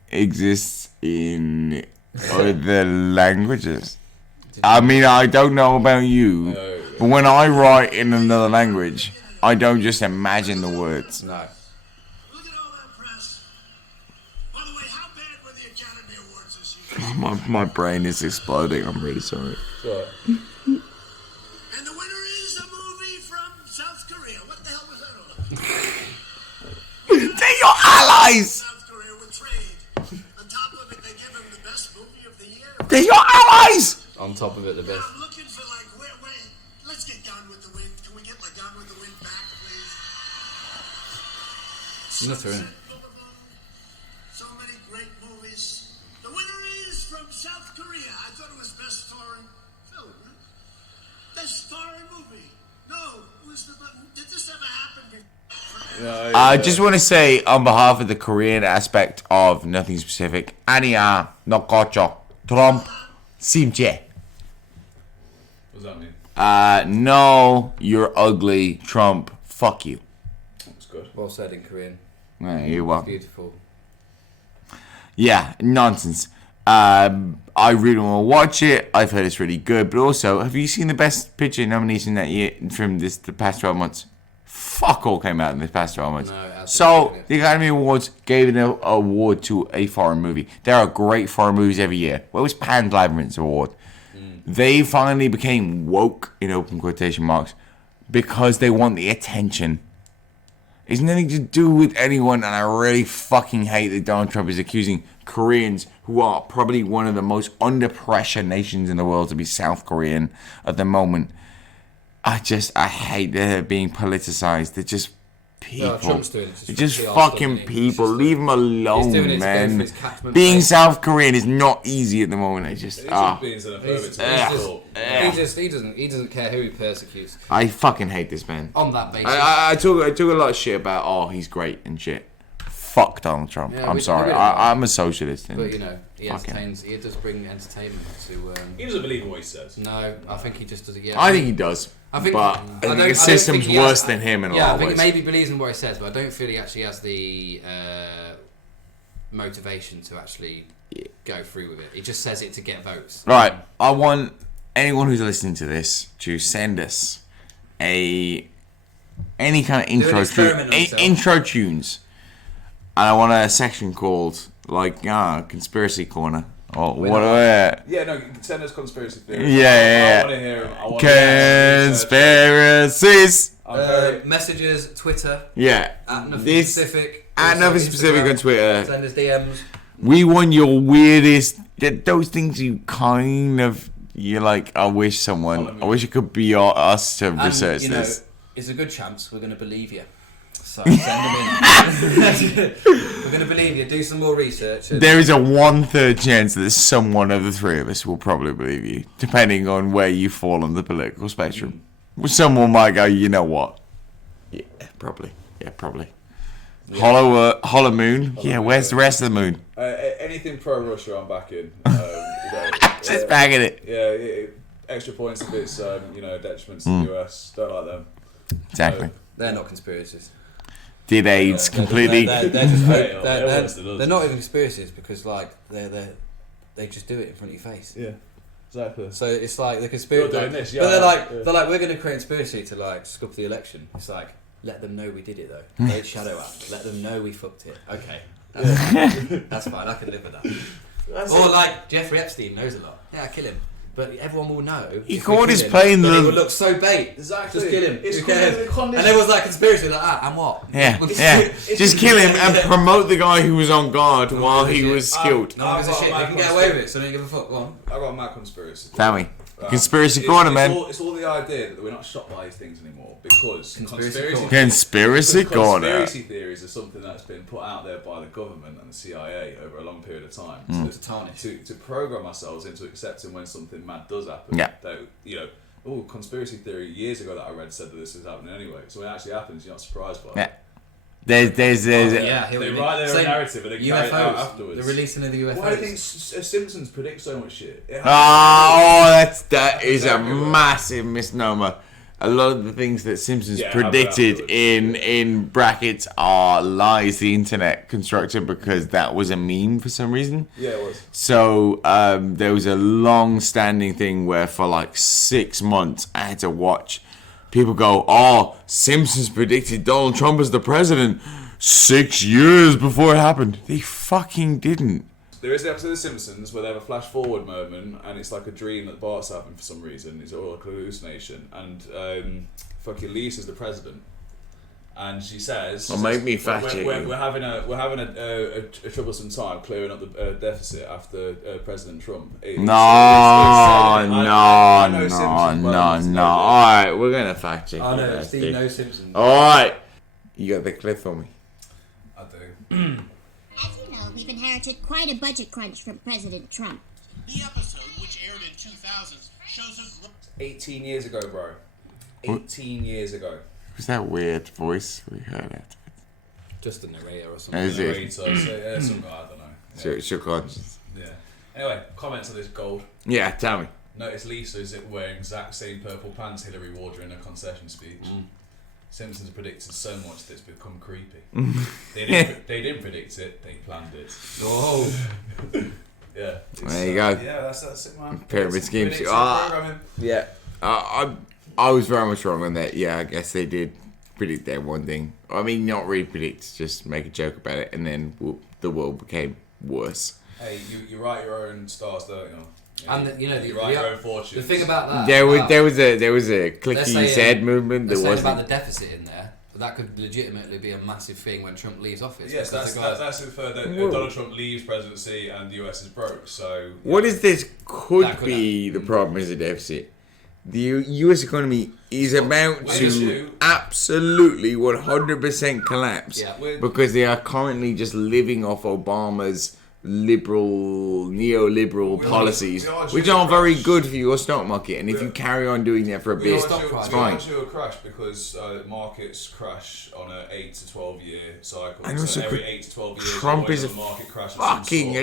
exists in other languages? I mean, I don't know about you, but when I write in another language, I don't just imagine the words. No. Look at all that press. By the way, how bad were the Academy Awards this year? My brain is exploding. I'm really sorry. Sorry. And the winner is a movie from South Korea. What the hell was that all about? They're your allies! South Korea with trade. On top of it, they give them the best movie of the year. They're your allies! On top of it, the best. I'm looking for like, wait, let's get Gone with the Wind. Can we get like Gone with the Wind back, please? Nothing. So many great movies. The winner is from South Korea. I thought it was best foreign film. Huh? Best foreign movie. No, it was the. Did this ever happen before? I just want to say, on behalf of the Korean aspect of Nothing Specific, 아니야, 너 꺼져. Trump, 심지어. What does that mean? No, you're ugly, Trump. Fuck you. That's good. Well said in Korean. Yeah, you're welcome. Beautiful. Yeah, nonsense. I really want to watch it. I've heard it's really good. But also, have you seen the Best Picture nominees in that year from the past 12 months? Fuck all came out in the past 12 months. No, so, the Academy Awards gave an award to a foreign movie. There are great foreign movies every year. Where was Pan's Labyrinth's award? They finally became woke, in open quotation marks, because they want the attention. It's nothing to do with anyone, and I really fucking hate that Donald Trump is accusing Koreans, who are probably one of the most under pressure nations in the world, to be South Korean at the moment. I hate that they're being politicized. They're just people. No, Trump's doing it They're just for the fucking Arsenal, people. just Leave them alone, doing it to go man. for his catchment Being place. South Korean is not easy at the moment. It's just He's just being xenophobic to He doesn't care who he persecutes. I fucking hate this man. On that basis. I took a lot of shit about he's great and shit. Fuck Donald Trump. Yeah, I'm we sorry. do. I'm a socialist. And But you know, he fuck him. entertains. He does bring entertainment to. He doesn't believe in what he says. No, I think he just does it. Yeah, I think he does. I think, but I think the system's worse than him in a lot of I think ways. he maybe believes in what he says, but I don't feel he actually has the motivation to actually go through with it. He just says it to get votes. Right. I want anyone who's listening to this to send us any kind of intro tunes. And I want a section called Conspiracy Corner. Or whatever. Yeah, no, send us conspiracy theories. Yeah. I want to hear them. Conspiracies. Messages, Twitter. Yeah. At Nothing Specific. At Nothing Specific on Twitter. Send us DMs. We want your weirdest. Those things you're like, I wish it could be us to research this. It's a good chance we're going to believe you. So send them in. We're going to believe you. Do some more research. There is a 1/3 chance that someone of the three of us will probably believe you, depending on where you fall on the political spectrum. Someone might go, you know what? Yeah, probably. Yeah. Hollow moon. Where's the rest of the moon? Anything pro-Russia, I'm backing. Just backing it. Yeah, extra points if it's detriments to the US. Don't like them. Exactly. They're not conspiracies. Did AIDS completely? They're not even conspiracies because they just do it in front of your face. Yeah, exactly. So it's like the conspiracy. You're doing this, but they're like we're going to create a conspiracy to like scupper the election. It's like let them know we did it though. Don't shadow act. Let them know we fucked it. Okay, that's fine. I can live with that. Or like Jeffrey Epstein knows a lot. Yeah, kill him. But everyone will know. He caught his plane. But it will look so bait. Exactly. Just kill him. It's Who cares? And there was like conspiracy like and what? Yeah. Just kill him and promote the guy who was on guard while he was skilled. No one gives a shit. They can get away with it, so they don't give a fuck. Go on. I got a mad conspiracy. Tell me. Conspiracy corner, man. It's all the idea that we're not shocked by these things anymore because Conspiracy corner. Conspiracy theories are something that's been put out there by the government and the CIA over a long period of time to program ourselves into accepting when something mad does happen. Yeah. That, conspiracy theory years ago that I read said that this is happening anyway. So when it actually happens, you're not surprised by it. Yeah. There's they write their own narrative and they carry it out afterwards. The releasing of the UFOs. Why do you think Simpsons predict so much shit? That is a massive misnomer. A lot of the things that Simpsons predicted in brackets are lies the internet constructed because that was a meme for some reason. Yeah, it was. So there was a long-standing thing where for like 6 months I had to watch people go, Simpsons predicted Donald Trump as the president 6 years before it happened. They fucking didn't. There is the episode of The Simpsons where they have a flash forward moment and it's like a dream that Bart's having for some reason. It's all like a hallucination. And fucking Lisa's the president. And she says... make me fact check. We're having a troublesome time clearing up the deficit after President Trump. No. Alright, we're going to fact check. Oh no, Steve knows Simpsons. Alright. You got the clip for me? I do. As you know, we've inherited quite a budget crunch from President Trump. The episode, which aired in 2000, shows a 18 years ago, bro. 18 years ago. Was that weird voice we heard it? Just a narrator or something. Is it? Some guy, I don't know. Yeah. It's your conscience. Yeah. Anyway, comments on this gold. Yeah, tell me. Notice Lisa is wearing exact same purple pants Hillary wore during her concession speech. Simpsons predicted so much that it's become creepy. They didn't predict it, they planned it. Oh. Yeah. There you go. Yeah, that's it, man. Pyramid schemes. Yeah. I was very much wrong on that. Yeah, I guess they did predict that one thing. I mean, not really predict, just make a joke about it, and then the world became worse. Hey, you write your own stars, don't you? And you write your own fortune. The thing about that, there was a clicky sad movement. There was about the deficit in there. But that could legitimately be a massive thing when Trump leaves office. Yes, that's inferred that Donald Trump leaves presidency and the US is broke. So what is this? Could be the problem is a deficit. The US economy is about to absolutely 100% collapse because they are currently just living off Obama's neoliberal policies, which aren't very good for your stock market. And if you carry on doing that for a bit, it's fine. We a crash because markets crash on an 8 to 12 year cycle. And also, every 8 to 12 years, Trump is a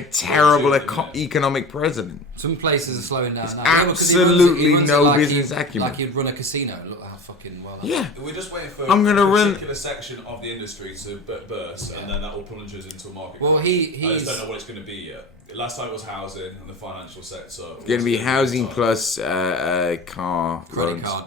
terrible economic president. Some places are slowing down now. Absolutely no business acumen. Like you'd run a casino. Look how fucking well. Yeah. We're just waiting for a particular section of the industry to burst, and then that will plunge us into a market. Well, I just don't know what it's going to be yet. Last time it was housing and the financial sector. It's going to be housing plus car credit loans. card.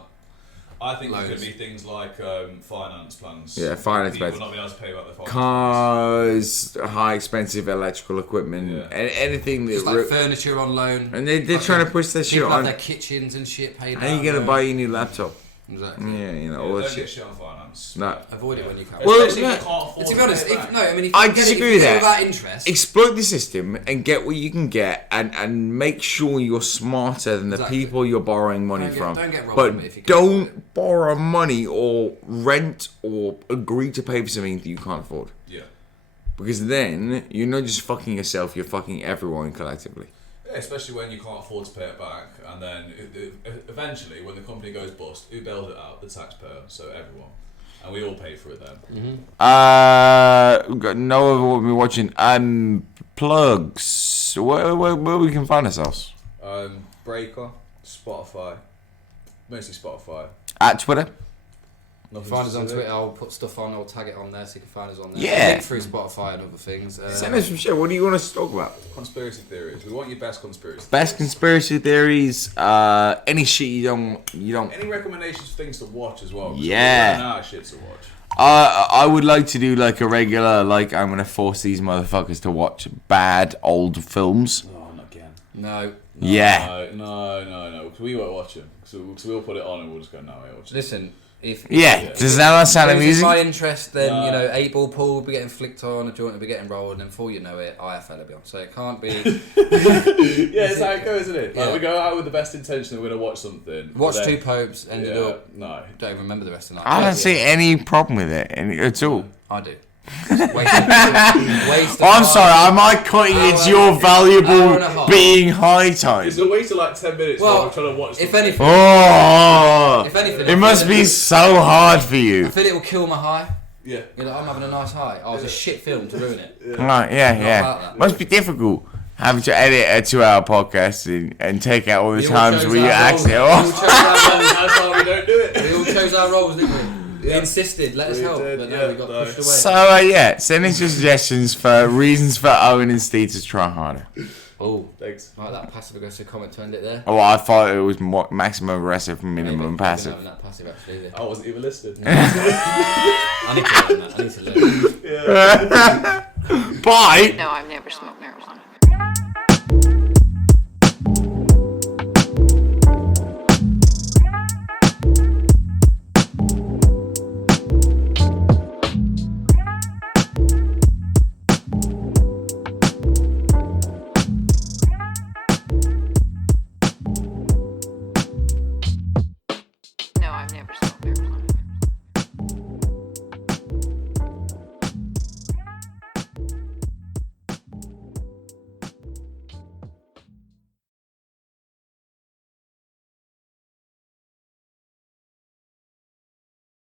I think there's going to be things like finance plans. Yeah, finance plans. People not being able to pay back their finance cars, high expensive electrical equipment, and anything that just like furniture on loan. And they're trying to push that shit on. Have their kitchens and shit paid. How are you going to buy your new laptop? Exactly. Yeah, you know, all Don't that get shit. shit on finance. No. Avoid it when you can. Well, Especially if you can't afford to be honest, pay it back. if I you get it- disagree if with you get it that. without interest. Exploit the system and get what you can get, and make sure you're smarter than the Exactly. people you're borrowing money Don't from. get robbed but from it if you can. don't borrow money or rent or agree to pay for something that you can't afford. Yeah. Because then you're not just fucking yourself, you're fucking everyone collectively. Yeah, especially when you can't afford to pay it back, and then eventually, when the company goes bust, who bails it out? The taxpayer, so everyone, and we all pay for it then. No other what we're watching. Plugs. Where we can find ourselves? Breaker, Spotify, mostly Spotify. At Twitter. Nothing Find us on specific. Twitter. I'll put stuff on. I'll tag it on there so you can find us on there. Yeah. Link through Spotify and other things. Send us some shit. What do you want us to talk about? Conspiracy theories. We want your best conspiracy. Best conspiracy theories. Any shit you don't. Any recommendations for things to watch as well? 'Cause Yeah. we're running out of shit to watch. I would like to do like a regular, like I'm gonna force these motherfuckers to watch bad old films. Oh, not again. No. Yeah. No. Because we won't watch them. So we'll put it on and we'll just go, no, I watch it. Listen. If Does that not sound if it's amusing? my interest, then you know, 8-ball pool will be getting flicked on, a joint will be getting rolled, and then before you know it, IFL will be on. So it can't be. Yeah, it's how it goes, isn't it? Like, Yeah. we go out with the best intention that we're going to watch something. Watch but then- Two Popes, ended up. No. Don't even remember the rest of the night. I don't see any problem with it at all. I do. Waste of I'm time. sorry, am I cutting into your hour and a valuable half. being high time? It's a waste of like 10 minutes while Well, we're trying to watch if something. anything, Oh, If anything, it must be so hard for you. I feel it will kill my high. Yeah. You're like, I'm having a nice high. Oh, it's a shit film to ruin it. Right, yeah. about that. Must be difficult having to edit a 2-hour podcast and take out all the We all times chose where you our actually. roles. We all chose our roles. That's why we don't do it. We all chose our roles, didn't we? We insisted, let us We help, did, but yeah, no, we got no. pushed away. So send us your suggestions for reasons for Owen and Steve to try harder. Oh, Thanks. like that passive aggressive comment to end it there. Oh, I thought it was maximum aggressive from Maybe. minimum We've passive. been having that passive actually. Is it? I wasn't even listening. I need to learn that. I need to learn. Bye. No, I've never smoked.